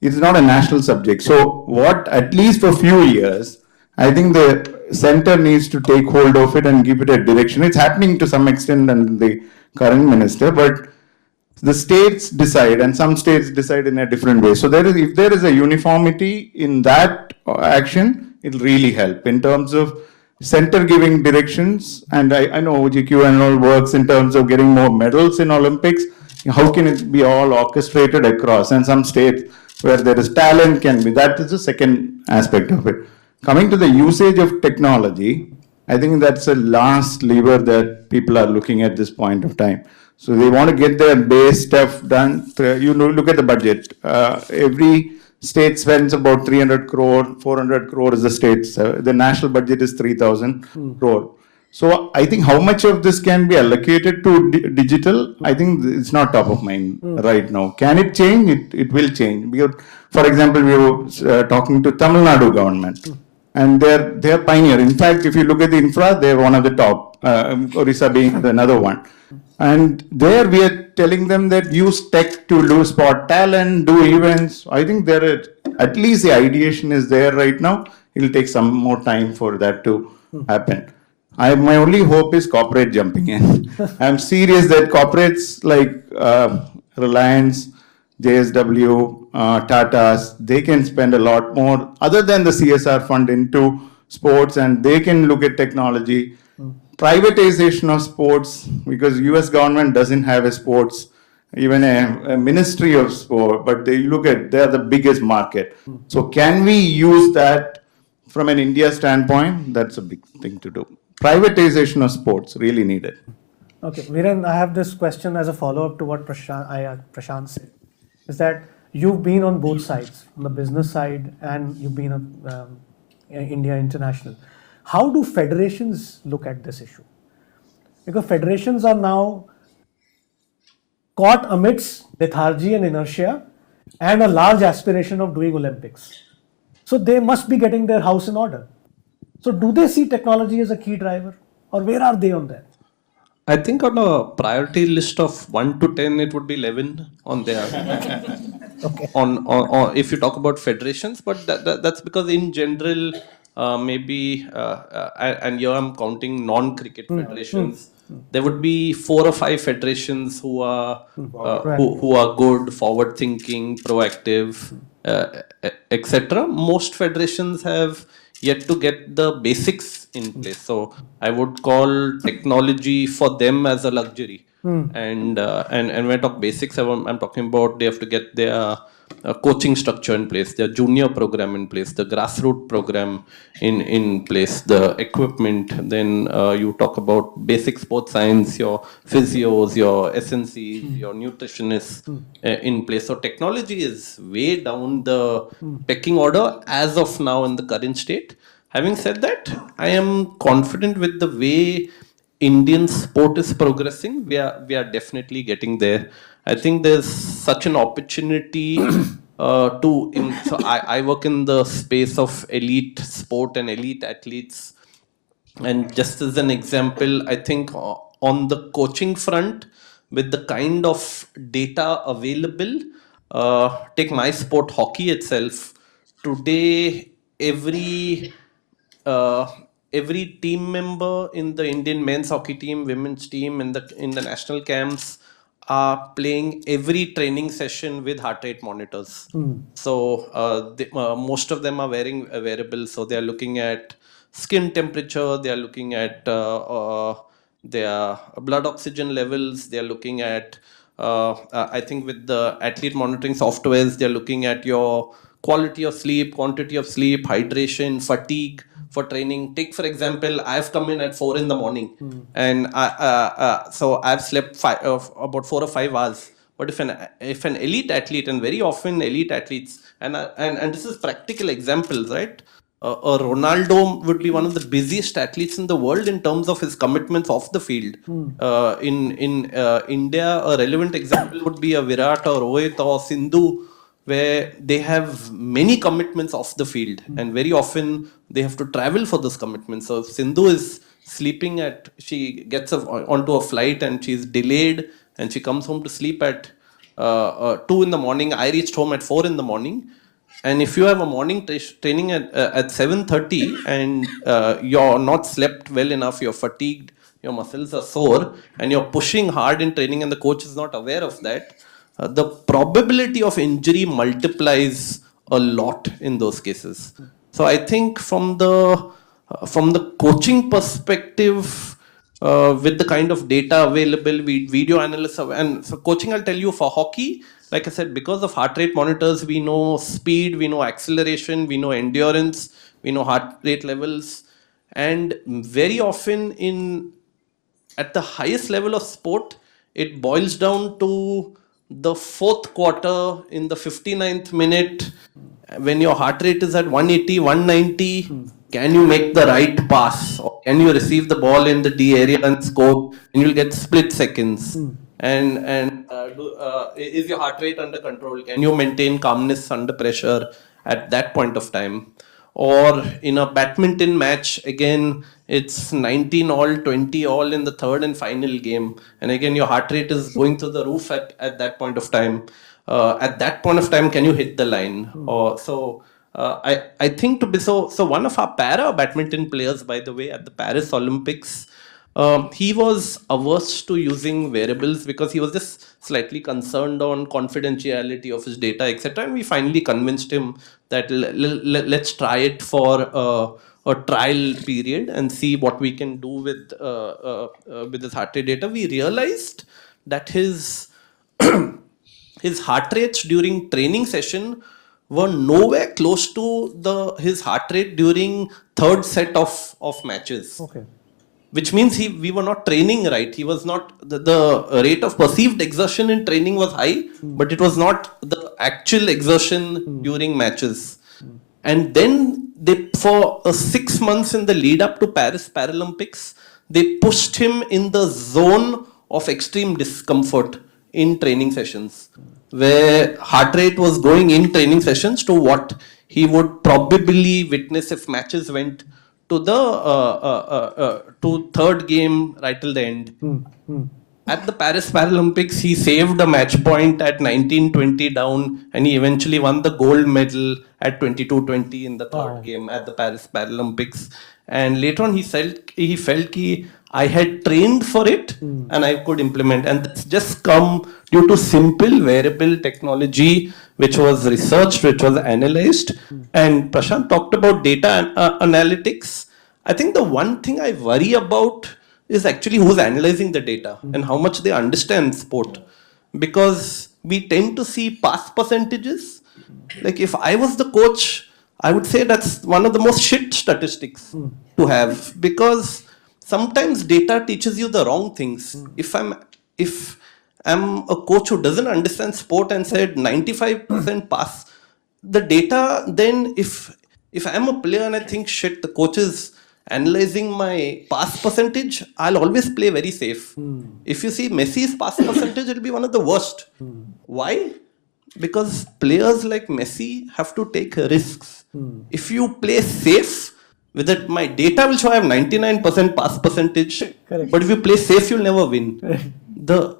It's not a national subject. So what, at least for a few years, I think the center needs to take hold of it and give it a direction. It's happening to some extent under the current minister, but the states decide, and some states decide in a different way. So if there is a uniformity in that action, it'll really help in terms of center giving directions. And I know OGQ and all works in terms of getting more medals in Olympics. How can it be all orchestrated across? And some states where there is talent can be. That is the second aspect of it. Coming to the usage of technology, I think that's the last lever that people are looking at this point of time. So they want to get their base stuff done. Look at the budget. Every state spends about 300 crore, 400 crore is the state's. The national budget is 3,000 crore. So I think how much of this can be allocated to digital, I think it's not top of mind right now. Can it change? It will change. For example, we were talking to Tamil Nadu government. And they're pioneer. In fact, if you look at the infra, they're one of the top, Orissa being another one. And there we are telling them that use tech to do spot talent, do events. I think at least the ideation is there right now. It'll take some more time for that to happen. My only hope is corporate jumping in. I'm serious that corporates like Reliance, JSW, Tata's, they can spend a lot more other than the CSR fund into sports, and they can look at technology. Privatization of sports, because US government doesn't have a sports, even a ministry of sport, but they're the biggest market. So can we use that from an India standpoint? That's a big thing to do. Privatization of sports really needed. Okay, Viren, I have this question as a follow-up to what Prashant said. Is that you've been on both sides, on the business side, and you've been on India International. How do federations look at this issue? Because federations are now caught amidst lethargy and inertia and a large aspiration of doing Olympics. So they must be getting their house in order. So do they see technology as a key driver, or where are they on that? I think on a priority list of 1 to 10, it would be 11 on there. Okay. On if you talk about federations, but that's because in general, maybe, and here I'm counting non-cricket federations. There would be 4 or 5 federations who are good, forward-thinking, proactive, etc. Most federations have yet to get the basics in place. So I would call technology for them as a luxury. And when I talk basics, I'm talking about they have to get their coaching structure in place, their junior program in place, the grassroots program in place, the equipment. Then you talk about basic sports science, your physios, your SNCs, your nutritionists in place. So technology is way down the pecking order as of now in the current state. Having said that, I am confident with the way Indian sport is progressing. We are definitely getting there. I think there's such an opportunity so I work in the space of elite sport and elite athletes. And just as an example, I think on the coaching front, with the kind of data available, take my sport, hockey itself. Today, every team member in the Indian men's hockey team, women's team, in the national camps are playing every training session with heart rate monitors. So most of them are wearing wearables. So they are looking at skin temperature, they are looking at their blood oxygen levels, they are looking at I think with the athlete monitoring softwares, they're looking at your quality of sleep, quantity of sleep, hydration, fatigue for training. Take, for example, I've come in at 4 in the morning and so I've slept about 4 or 5 hours. But if an elite athlete, and very often elite athletes, and this is practical examples, right? A Ronaldo would be one of the busiest athletes in the world in terms of his commitments off the field. In India, a relevant example would be a Virat or Rohit or Sindhu, where they have many commitments off the field, and very often they have to travel for those commitments. So if Sindhu is sleeping she gets onto a flight and she's delayed, and she comes home to sleep at 2 in the morning. I reached home at 4 in the morning. And if you have a morning training at 7:30 and you're not slept well enough, you're fatigued, your muscles are sore, and you're pushing hard in training, and the coach is not aware of that, the probability of injury multiplies a lot in those cases. So I think from the coaching perspective, with the kind of data available, video analysts, and for coaching, I'll tell you, for hockey, like I said, because of heart rate monitors, we know speed, we know acceleration, we know endurance, we know heart rate levels, and very often at the highest level of sport, it boils down to the fourth quarter in the 59th minute, when your heart rate is at 180, 190, can you make the right pass? Or can you receive the ball in the D area and score? And you'll get split seconds. Is your heart rate under control? Can you maintain calmness under pressure at that point of time? Or in a badminton match, again, it's 19 all, 20 all in the third and final game. And again, your heart rate is going to the roof at that point of time. At that point of time, can you hit the line? I think so one of our para badminton players, by the way, at the Paris Olympics, he was averse to using wearables because he was just slightly concerned on confidentiality of his data, etc. And we finally convinced him that let's try it for a trial period and see what we can do with his heart rate data. We realized that his heart rates during training session were nowhere close to his heart rate during third set of matches. Okay. Which means we were not training right. He was not, the rate of perceived exertion in training was high, but it was not the actual exertion during matches. And then for 6 months in the lead up to Paris Paralympics, they pushed him in the zone of extreme discomfort in training sessions, where heart rate was going in training sessions to what he would probably witness if matches went to the third game right till the end. At the Paris Paralympics, he saved a match point at 19-20 down, and he eventually won the gold medal at 22-20 in the third game at the Paris Paralympics. And later on, he felt I had trained for it and I could implement. And it's just come due to simple wearable technology, which was researched, which was analyzed. And Prashant talked about data analytics. I think the one thing I worry about is actually who's analyzing the data and how much they understand sport. Because we tend to see pass percentages. Like if I was the coach, I would say that's one of the most shit statistics to have, because sometimes data teaches you the wrong things. If I'm a coach who doesn't understand sport and said 95% pass, the data, then if I'm a player and I think shit, the coach is analyzing my pass percentage, I'll always play very safe. If you see Messi's pass percentage, it'll be one of the worst. Why? Because players like Messi have to take risks. If you play safe, with it, my data will show I have 99% pass percentage. Correct. But if you play safe, you'll never win. Those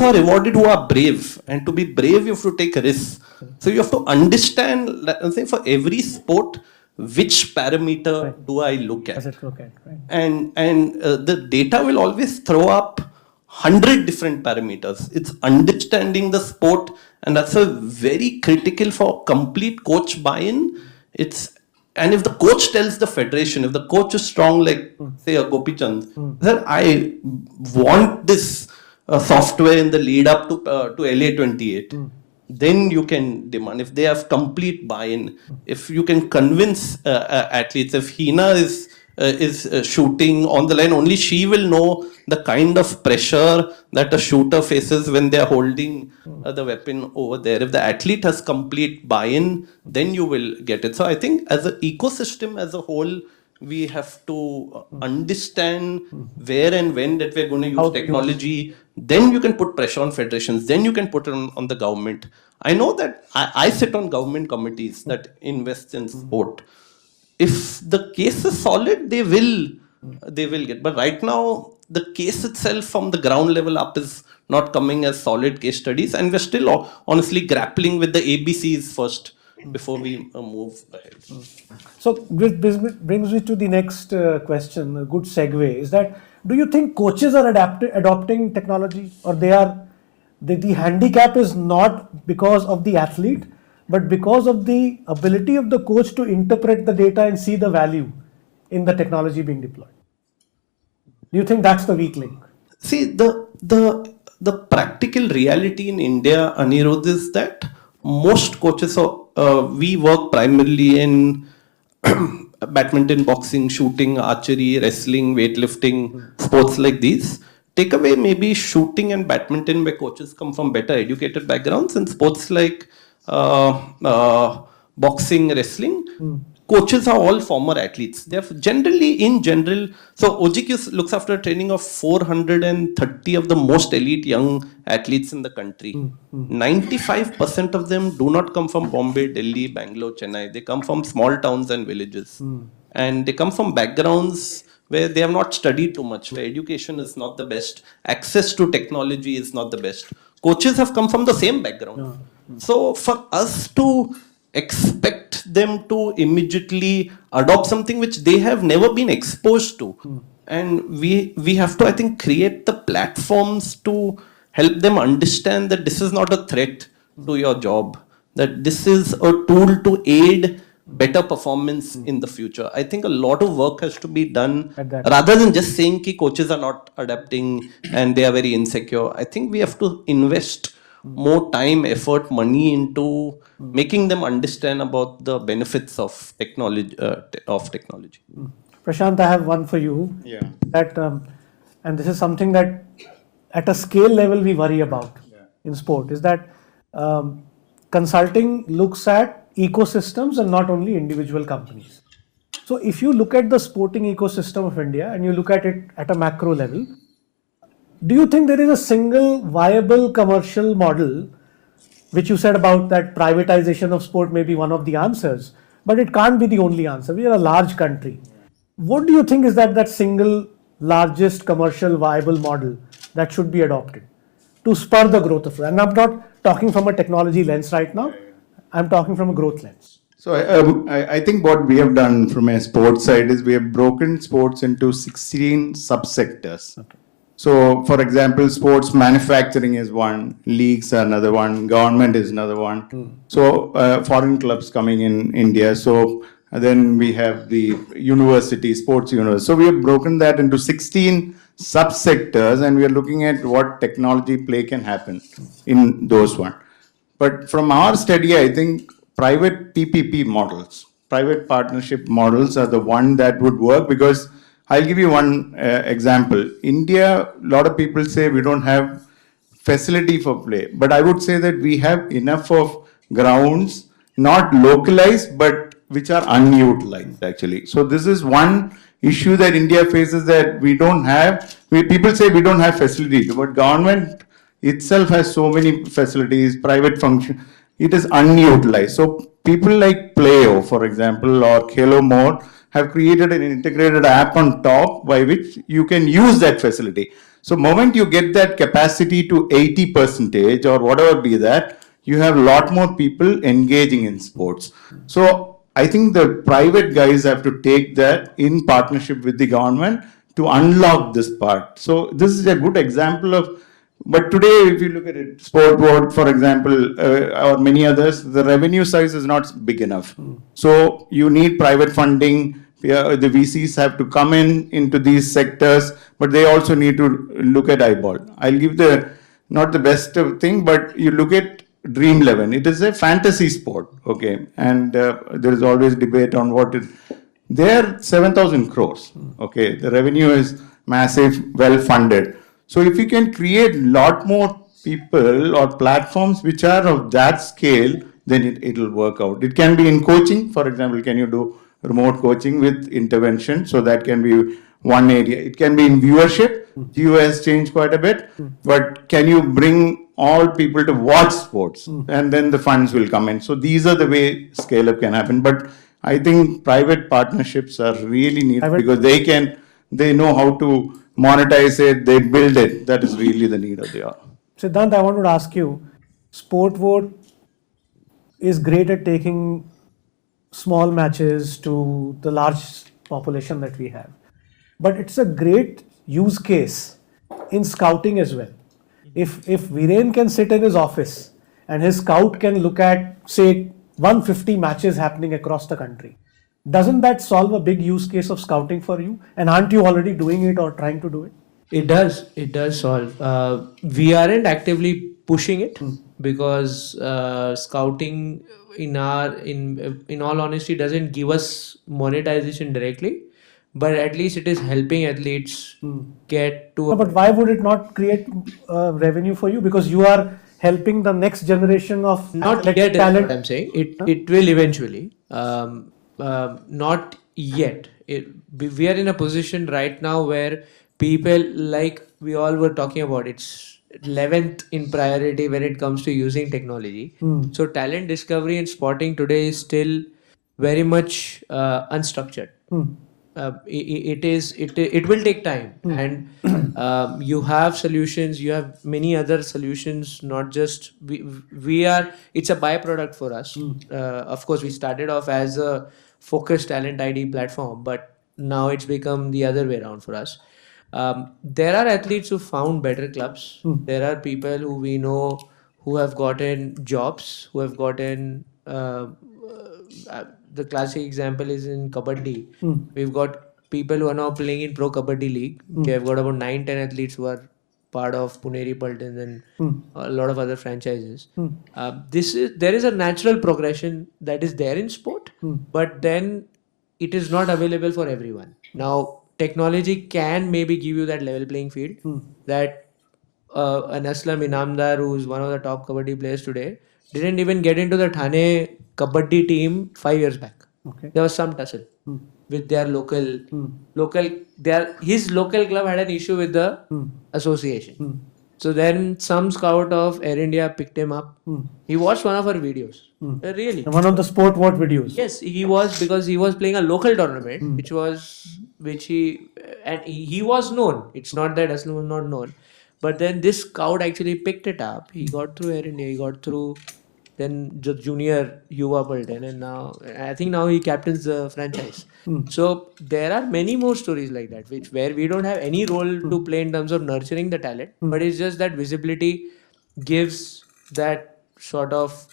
are rewarded who are brave, and to be brave, you have to take risks. So you have to understand, let's say, for every sport, which parameter do I look at? Right. And the data will always throw up 100 different parameters. It's understanding the sport, and that's a very critical for complete coach buy-in. It's and if the coach tells the federation, if the coach is strong, like say a Gopi Chand, that I want this software in the lead up to LA28, then you can demand. If they have complete buy-in, if you can convince athletes, if Hina is shooting on the line, only she will know the kind of pressure that a shooter faces when they are holding the weapon over there. If the athlete has complete buy-in, then you will get it. So I think as an ecosystem as a whole, we have to understand where and when that we're going to use technology. Then you can put pressure on federations. Then you can put it on the government. I know that I sit on government committees that invest in sport. If the case is solid, they will get. But right now, the case itself from the ground level up is not coming as solid case studies, and we're still honestly grappling with the ABCs first before we move ahead. So this brings me to the next question. A good segue is that, do you think coaches are adopting technology, or the handicap is not because of the athlete, but because of the ability of the coach to interpret the data and see the value in the technology being deployed? Do you think that's the weak link? See, the practical reality in India, Anirudh, is that most coaches, we work primarily in badminton, boxing, shooting, archery, wrestling, weightlifting, sports like these. Take away maybe shooting and badminton, where coaches come from better educated backgrounds, and sports like boxing, wrestling, coaches are all former athletes. They're in general, so OGQ looks after training of 430 of the most elite young athletes in the country. 95% of them do not come from Bombay, Delhi, Bangalore, Chennai. They come from small towns and villages. And they come from backgrounds where they have not studied too much, where education is not the best, access to technology is not the best. Coaches have come from the same background. So for us to expect them to immediately adopt something which they have never been exposed to, and we have to, I think, create the platforms to help them understand that this is not a threat to your job, that this is a tool to aid better performance in the future. I think a lot of work has to be done rather than just saying that coaches are not adapting and they are very insecure. I think we have to invest more time, effort, money into making them understand about the benefits of technology. Prasanth, I have one for you. Yeah. That and this is something that at a scale level we worry about in sport, is that consulting looks at ecosystems and not only individual companies. So if you look at the sporting ecosystem of India and you look at it at a macro level, do you think there is a single viable commercial model, which you said about that privatization of sport may be one of the answers, but it can't be the only answer? We are a large country. What do you think is that single largest commercial viable model that should be adopted to spur the growth of it? And I'm not talking from a technology lens right now. I'm talking from a growth lens. So I think what we have done from a sports side is we have broken sports into 16 subsectors. Okay. So, for example, sports manufacturing is one, leagues are another one, government is another one. So, foreign clubs coming in India. So, then we have the university, sports university. So, we have broken that into 16 subsectors, and we are looking at what technology play can happen in those one. But from our study, I think private PPP models, private partnership models are the one that would work, because I'll give you one example. India, a lot of people say we don't have facility for play, but I would say that we have enough of grounds, not localized, but which are unutilized actually. So this is one issue that India faces, that we don't have, people say we don't have facilities, but government itself has so many facilities, private function, it is unutilized. So people like Playo, for example, or Khelo More have created an integrated app on top by which you can use that facility. So moment you get that capacity to 80% or whatever be that, you have a lot more people engaging in sports. So I think the private guys have to take that in partnership with the government to unlock this part. So this is a good example of But today, if you look at it, SportVot, for example, or many others, the revenue size is not big enough. So you need private funding. The VCs have to come into these sectors, but they also need to look at eyeball. I'll give not the best of thing, but you look at Dream 11. It is a fantasy sport, okay, and there is always debate on what it. They're 7,000 crores, okay. The revenue is massive, well funded. So if you can create lot more people or platforms which are of that scale, then it will work out. It can be in coaching, for example, can you do remote coaching with intervention? So that can be one area. It can be in viewership. Jio has changed quite a bit, but can you bring all people to watch sports, and then the funds will come in. So these are the way scale up can happen. But I think private partnerships are really needed because they know how to monetize it, they build it. That is really the need of the hour. Sidhhant, I wanted to ask you, SportVot is great at taking small matches to the large population that we have. But it's a great use case in scouting as well. If Viren can sit in his office and his scout can look at, say, 150 matches happening across the country, doesn't that solve a big use case of scouting for you? And aren't you already doing it or trying to do it? It does solve. We aren't actively pushing it because scouting in all honesty doesn't give us monetization directly, but at least it is helping athletes get to. No, but why would it not create revenue for you? Because you are helping the next generation of Not yet, talent. I'm saying it will eventually. Not yet. We are in a position right now where people, like we all were talking about, it's 11th in priority when it comes to using technology. So talent discovery and spotting today is still very much unstructured. It will take time, and you have solutions, you have many other solutions, not just we are. It's a byproduct for us. Of course, we started off as a focused talent ID platform, but now it's become the other way around for us. There are athletes who found better clubs. There are people who we know who have gotten jobs, who have gotten the classic example is in Kabaddi. We've got people who are now playing in Pro Kabaddi League. We have got about 9-10 athletes who are part of Puneri Paltans and a lot of other franchises. There is a natural progression that is there in sport, but then it is not available for everyone. Now, technology can maybe give you that level playing field that an Aslam Inamdar, who's one of the top Kabaddi players today, didn't even get into the Thane Kabaddi team 5 years back. Okay. There was some tussle with their his local club had an issue with the association. So then some scout of Air India picked him up. He watched one of our videos. Really? One of the SportVot videos. Yes, he was, because he was playing a local tournament, which he was known. It's not that Aslam was not known. But then this scout actually picked it up. He got through Air India, he got through then the junior Yuva Paltan, and now I think now he captains the franchise. So there are many more stories like that, where we don't have any role to play in terms of nurturing the talent, but it's just that visibility gives that sort of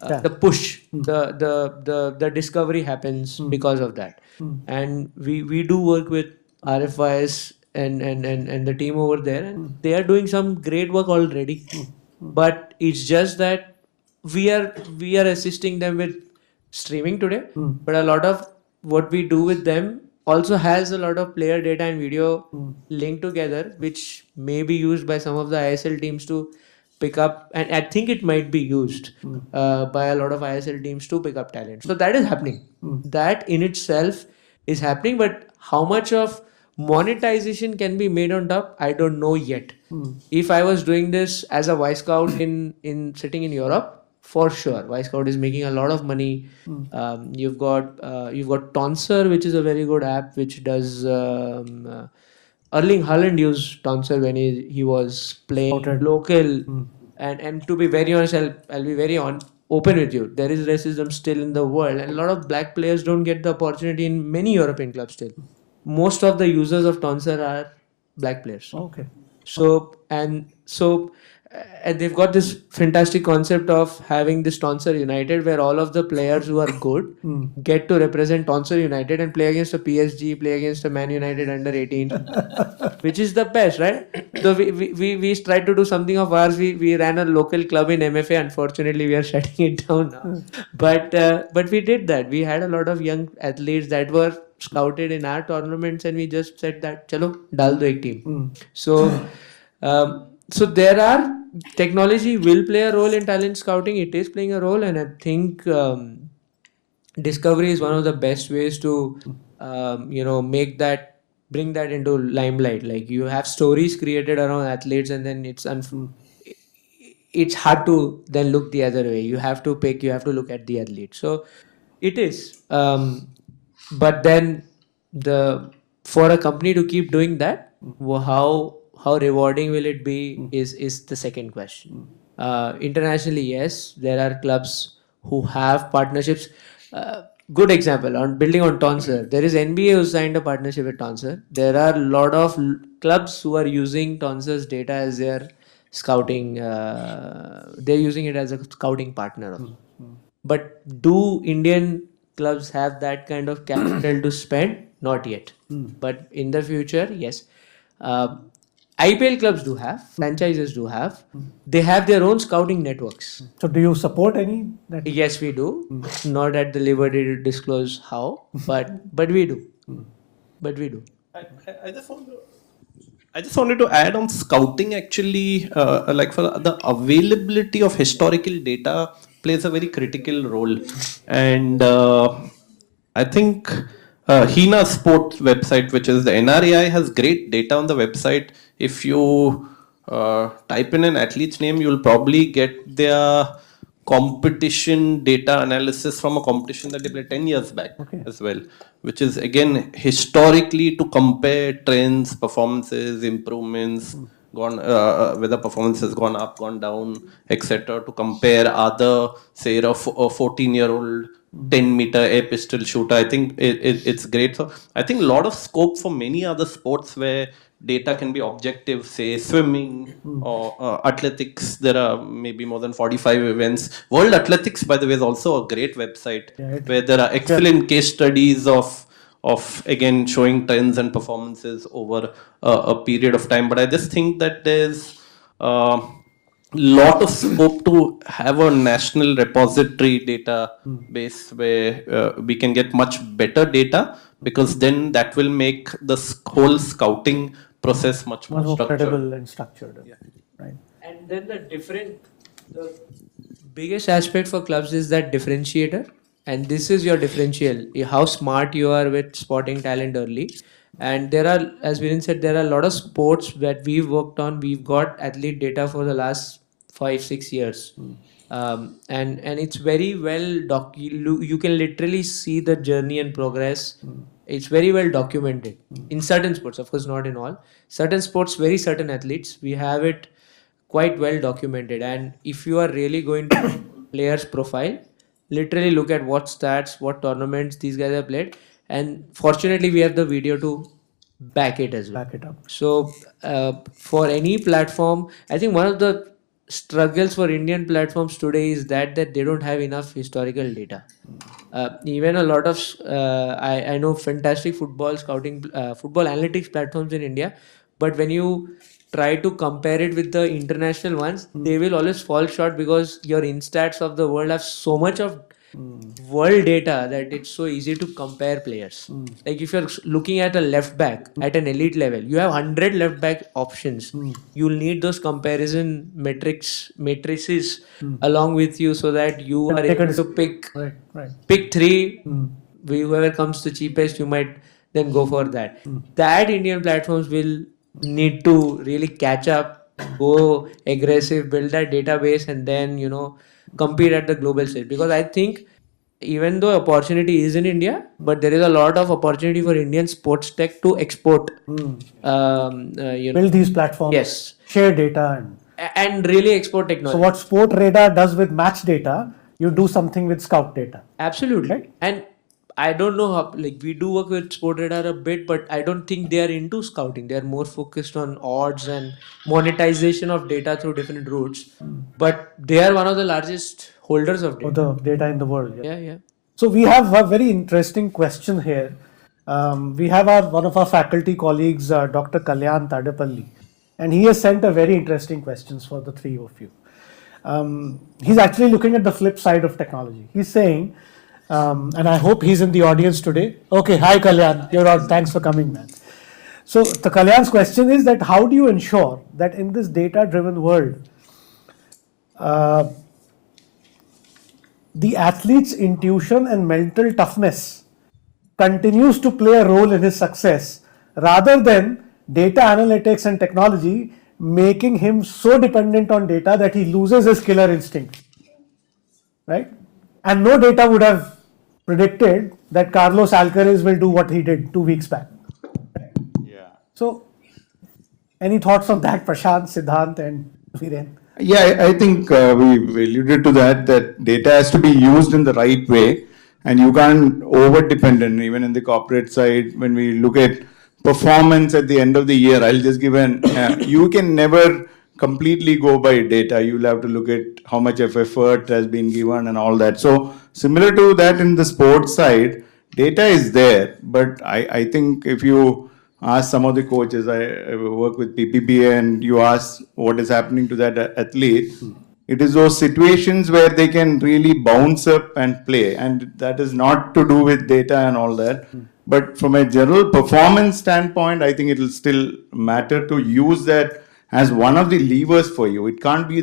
the push, the discovery happens because of that, and we do work with RFIs and the team over there, and they are doing some great work already, but it's just that we are assisting them with streaming today, but a lot of what we do with them also has a lot of player data and video linked together, which may be used by some of the ISL teams to pick up, and I think it might be used by a lot of ISL teams to pick up talent. So that is happening. That in itself is happening, but how much of monetization can be made on top, I don't know yet. If I was doing this as a Vice Scout in sitting in Europe, for sure, Vice Scout is making a lot of money. You've got Tonsor, which is a very good app, which does. Erling Haaland used Tonsor when he was playing local, and to be very honest, I'll be very open with you. There is racism still in the world, and a lot of black players don't get the opportunity in many European clubs still. Most of the users of Tonsor are black players. Okay. And they've got this fantastic concept of having this Tonsor United, where all of the players who are good get to represent Tonsor United and play against a PSG, play against a Man United under 18, which is the best, right? So we tried to do something of ours. We ran a local club in MFA. Unfortunately, we are shutting it down now. But we did that. We had a lot of young athletes that were scouted in our tournaments, and we just said that, chalo, dal do ek team. So there are technology will play a role in talent scouting. It is playing a role, and I think discovery is one of the best ways to bring that into limelight. Like, you have stories created around athletes, and then it's hard to then look the other way. You have to look at the athlete. So it is, but then for a company to keep doing that, how rewarding will it be is the second question. Internationally, yes, there are clubs who have partnerships. Good example on building on Tonsor. There is NBA who signed a partnership with Tonsor. There are a lot of clubs who are using Tonsor's data as their scouting. They're using it as a scouting partner. But do Indian clubs have that kind of capital to spend? Not yet. But in the future, yes. IPL clubs do have, franchises do have. They have their own scouting networks. So do you support any? Yes, we do. Not at the liberty to disclose how, but we do. But we do. I just wanted to add on scouting, actually, like for the availability of historical data plays a very critical role. And I think Hina Sports website, which is the NRAI, has great data on the website. If you type in an athlete's name, you'll probably get their competition data analysis from a competition that they played 10 years back as well, which is again historically to compare trends, performances, improvements, whether performance has gone up, gone down, etc., to compare other, say, a 14-year-old 10-meter air pistol shooter. I think it's great. So I think a lot of scope for many other sports where data can be objective, say swimming or athletics. There are maybe more than 45 events. World Athletics, by the way, is also a great website where there are excellent case studies of again showing trends and performances over a period of time. But I just think that there's lot of scope to have a national repository database where we can get much better data, because then that will make the whole scouting process much more credible and structured. Right. And then the biggest aspect for clubs is that differentiator, and this is your differential, how smart you are with spotting talent early. And there are, as Viren said, there are a lot of sports that we've worked on. We've got athlete data for the last 5-6 years. And it's very well you can literally see the journey and progress. It's very well documented in certain sports, of course not in all. Certain sports, very certain athletes, we have it quite well documented. And if you are really going to players' profile, literally look at what stats, what tournaments these guys have played, and fortunately we have the video to back it as well. Back it up. So for any platform, I think one of the struggles for Indian platforms today is that they don't have enough historical data. Even a lot of I know fantastic football scouting, football analytics platforms in India, but when you try to compare it with the international ones, they will always fall short, because your instats of the world have so much of world data that it's so easy to compare players. Like if you're looking at a left back at an elite level, you have 100 left back options. You'll need those comparison matrices along with you, so that you are able to pick three. Whoever comes the cheapest, you might then go for that. That Indian platforms will need to really catch up, go aggressive, build that database, and then compete at the global stage. Because I think even though opportunity is in India, but there is a lot of opportunity for Indian sports tech to export. Build these platforms, yes, share data, and really export technology. So what Sport Radar does with match data, you do something with scout data. Absolutely. Right? And I don't know how, like, we do work with SportRadar a bit, but I don't think they are into scouting. They are more focused on odds and monetization of data through different routes. But they are one of the largest holders of Of data. the data in the world. Yeah. So we have a very interesting question here. We have one of our faculty colleagues, Dr. Kalyan Tadepalli, and he has sent a very interesting questions for the three of you. He's actually looking at the flip side of technology. He's saying, and I hope he's in the audience today. Okay, hi Kalyan, you're on. Thanks for coming, man. So the Kalyan's question is that how do you ensure that in this data-driven world, the athlete's intuition and mental toughness continues to play a role in his success rather than data analytics and technology making him so dependent on data that he loses his killer instinct, right? And no data would have predicted that Carlos Alcaraz will do what he did 2 weeks back. Yeah. So, any thoughts on that, Prasanth, Sidhhant, and Viren? Yeah, I think we alluded to that data has to be used in the right way, and you can't over-dependent, even in the corporate side. When we look at performance at the end of the year, I'll just give you can never completely go by data. You'll have to look at how much of effort has been given and all that. So similar to that in the sports side, data is there, but I think if you ask some of the coaches, I work with PPBA, and you ask what is happening to that athlete, it is those situations where they can really bounce up and play, and that is not to do with data and all that. But from a general performance standpoint, I think it will still matter to use that as one of the levers for you. It can't be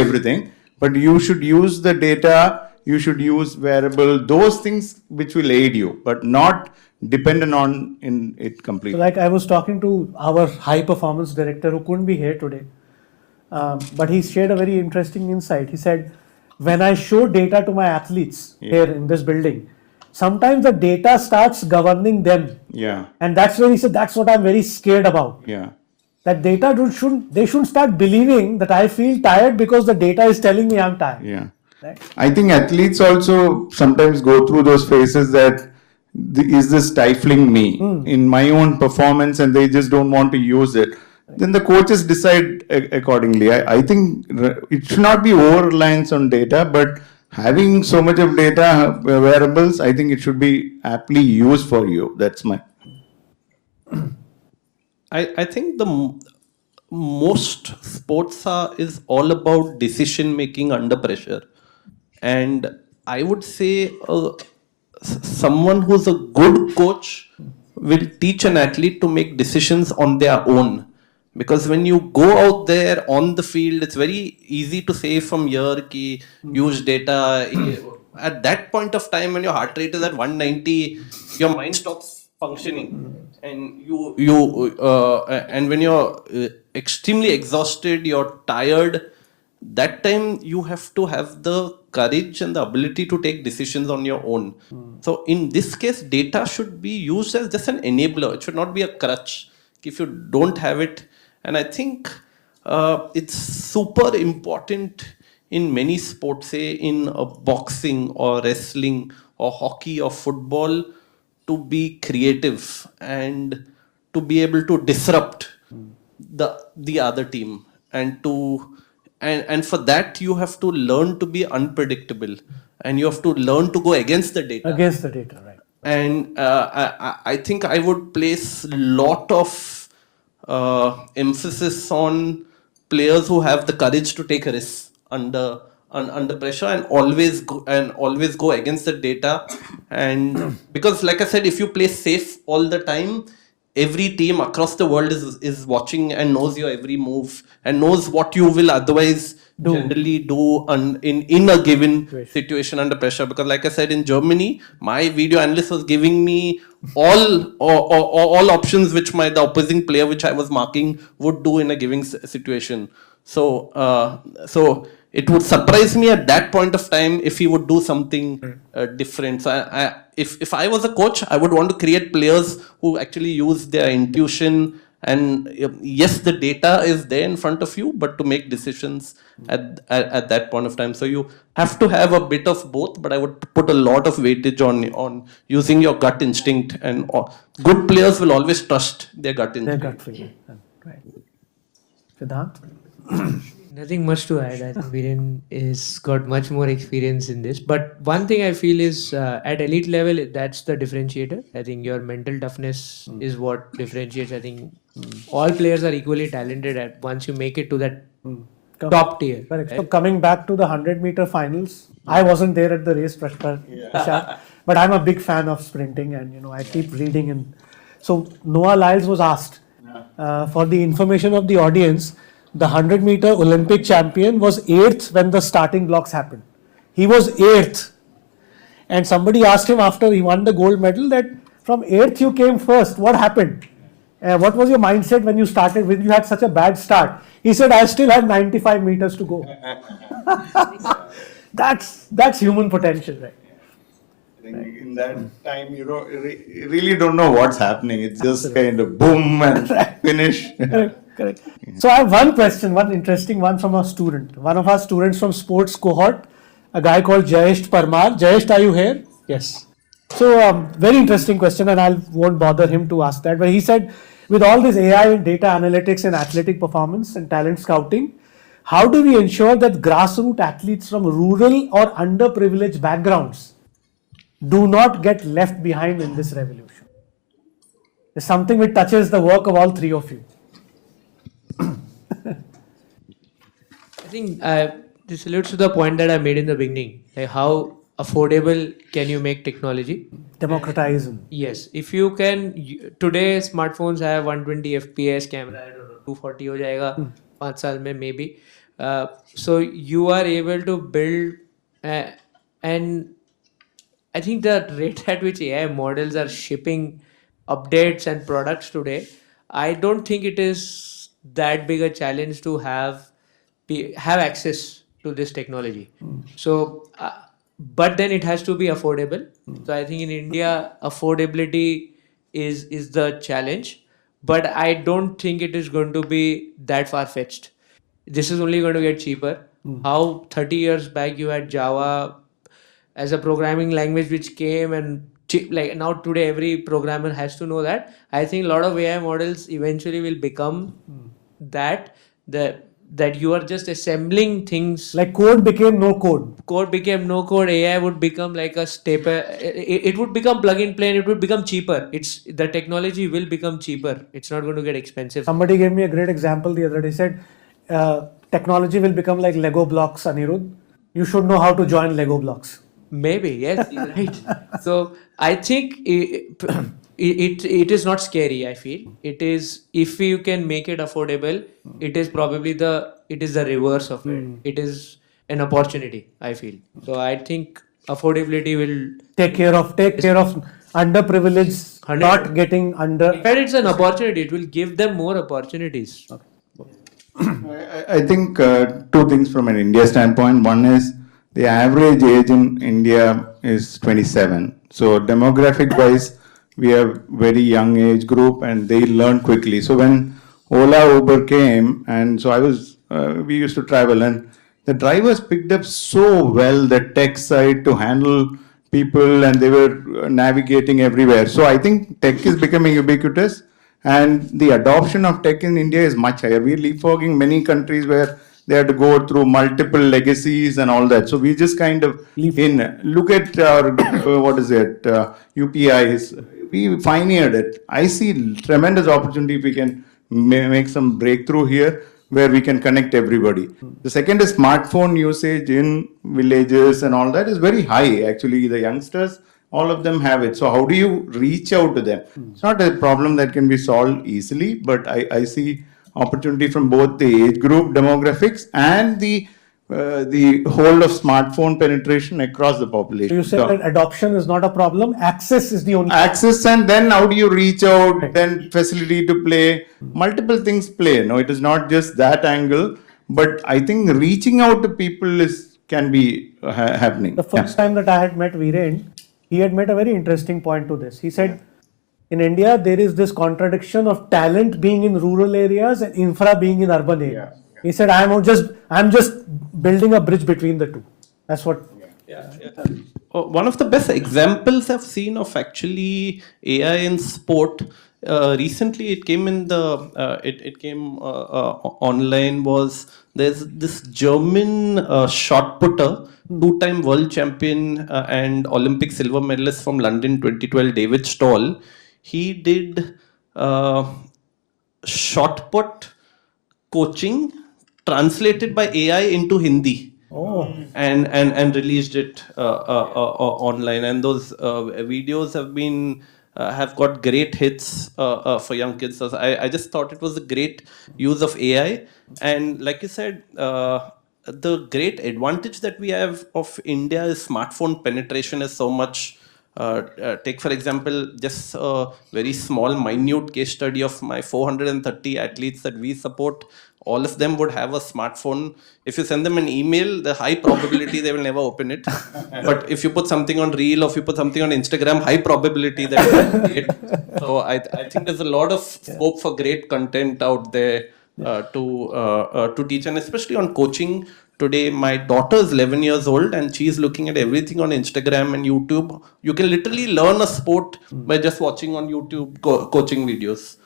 everything, but you should use the data, you should use variable, those things which will aid you, but not dependent on in it completely. So like I was talking to our high performance director who couldn't be here today, but he shared a very interesting insight. He said, when I show data to my athletes here in this building, sometimes the data starts governing them. Yeah. And that's where he said, that's what I'm very scared about. Yeah. That data shouldn't start believing that I feel tired because the data is telling me I'm tired. Yeah. Right? I think athletes also sometimes go through those phases that is this stifling me in my own performance, and they just don't want to use it. Then the coaches decide accordingly. I think it should not be over-reliance on data, but having so much of data variables, I think it should be aptly used for you. That's my... I think the most sports is all about decision making under pressure, and I would say someone who's a good coach will teach an athlete to make decisions on their own, because when you go out there on the field, it's very easy to say from here ki use data. At that point of time when your heart rate is at 190, your mind stops functioning, and and when you're extremely exhausted, you're tired, that time you have to have the courage and the ability to take decisions on your own. So in this case, data should be used as just an enabler. It should not be a crutch if you don't have it. And I think it's super important in many sports, say in boxing or wrestling or hockey or football, to be creative and to be able to disrupt the other team, and for that you have to learn to be unpredictable, and you have to learn to go against the data. Against the data, right. And I think I would place a lot of emphasis on players who have the courage to take a risk under pressure, and always go against the data. And because like I said, if you play safe all the time, every team across the world is watching and knows your every move and knows what you will otherwise generally do in a given situation under pressure. Because like I said, in Germany, my video analyst was giving me all options which the opposing player which I was marking would do in a given situation. So it would surprise me at that point of time if he would do something different. So if I was a coach, I would want to create players who actually use their intuition And yes, the data is there in front of you, but to make decisions at that point of time. So you have to have a bit of both, but I would put a lot of weightage on using your gut instinct, and good players will always trust their gut instinct. Their gut feeling. Right. Sidhhant? Nothing much to add. I think Viren is got much more experience in this. But one thing I feel is at elite level, that's the differentiator. I think your mental toughness is what differentiates. I think all players are equally talented at once you make it to that top tier. Correct. Right? So coming back to the 100-meter finals, I wasn't there at the race, Prashant, but I'm a big fan of sprinting, and I keep reading. And so Noah Lyles was asked for the information of the audience. The 100-meter Olympic champion was 8th when the starting blocks happened. He was 8th. And somebody asked him after he won the gold medal that from 8th you came first. What happened? What was your mindset when you started, when you had such a bad start? He said, I still had 95 meters to go. That's human potential, right? I think in that time, you really don't know what's happening. It's just kind of boom and finish. Correct. So I have one question, one interesting one from a student. One of our students from sports cohort, a guy called Jayesh Parmar. Jayesh, are you here? Yes. So very interesting question, and I won't bother him to ask that. But he said, with all this AI and data analytics and athletic performance and talent scouting, how do we ensure that grassroots athletes from rural or underprivileged backgrounds do not get left behind in this revolution? It's something which touches the work of all three of you. I think this alludes to the point that I made in the beginning. Like how affordable can you make technology? Democratize. Yes. If you can, today smartphones have 120 FPS camera, I don't know, 240 ho jayega 5 saal mein maybe. So you are able to build and I think the rate at which AI models are shipping updates and products today, I don't think it is that big a challenge to have access to this technology. So, but then it has to be affordable. So I think in India, affordability is the challenge, but I don't think it is going to be that far-fetched. This is only going to get cheaper. How 30 years back you had Java as a programming language which came and like now today every programmer has to know that. I think a lot of AI models eventually will become that you are just assembling things. Like code became no code. Code became no code. AI would become like a staple. It would become plug and play and it would become cheaper. The technology will become cheaper. It's not going to get expensive. Somebody gave me a great example the other day. He said, technology will become like Lego blocks, Anirudh. You should know how to join Lego blocks. Maybe, yes, you're right. So I think it is not scary, I feel. It is, if you can make it affordable, it is probably the reverse of it. It is an opportunity, I feel. So I think affordability will take care of underprivileged, 100%. not getting under. In fact, it's an opportunity. It will give them more opportunities. I think two things from an India standpoint. One is the average age in India is 27. So demographic wise, we have very young age group and they learn quickly. So when Ola, Uber came, and so we used to travel, and the drivers picked up so well the tech side to handle people, and they were navigating everywhere. So I think tech is becoming ubiquitous, and the adoption of tech in India is much higher. We're leapfrogging many countries where they had to go through multiple legacies and all that. So we just kind of look at our UPIs. We pioneered it. I see tremendous opportunity if we can make some breakthrough here where we can connect everybody. The second is smartphone usage in villages and all that is very high. Actually, the youngsters, all of them have it. So how do you reach out to them? It's not a problem that can be solved easily, but I see opportunity from both the age group demographics and the whole of smartphone penetration across the population. You said that adoption is not a problem. Access is the only. Access, and then how do you reach out? Then facility to play. Multiple things play. No, it is not just that angle. But I think reaching out to people can be happening. The first time that I had met Viren, he had made a very interesting point to this. He said, in India, there is this contradiction of talent being in rural areas and infra being in urban areas. He said, I'm just building a bridge between the two. That's what. One of the best examples I've seen of actually AI in sport. Recently, it came in the it came online. Was there's this German shot putter, two-time world champion and Olympic silver medalist from London 2012, David Stoll. He did shot put coaching translated by AI into Hindi. And released it online, and those videos have got great hits for young kids. So I just thought it was a great use of AI, and like you said, the great advantage that we have of India is smartphone penetration is so much. Take for example just a very small minute case study of my 430 athletes that we support. All of them would have a smartphone. If you send them an email, the high probability they will never open it. But if you put something on Reel or if you put something on Instagram, high probability that they will see it. So I think there's a lot of scope for great content out there to teach, and especially on coaching. Today, my daughter is 11 years old and she's looking at everything on Instagram and YouTube. You can literally learn a sport by just watching on YouTube coaching videos.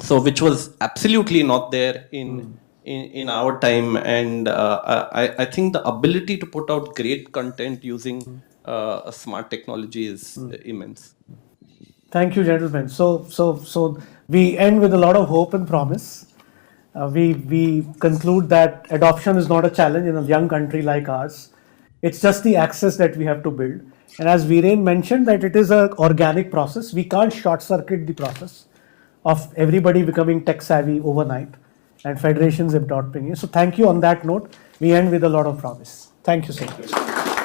So, which was absolutely not there in our time. And I think the ability to put out great content using smart technology is immense. Thank you, gentlemen. So we end with a lot of hope and promise. We conclude that adoption is not a challenge in a young country like ours. It's just the access that we have to build. And as Viren mentioned, that it is an organic process. We can't short circuit the process of everybody becoming tech savvy overnight and federations adopting it. So thank you on that note. We end with a lot of promise. Thank you so much.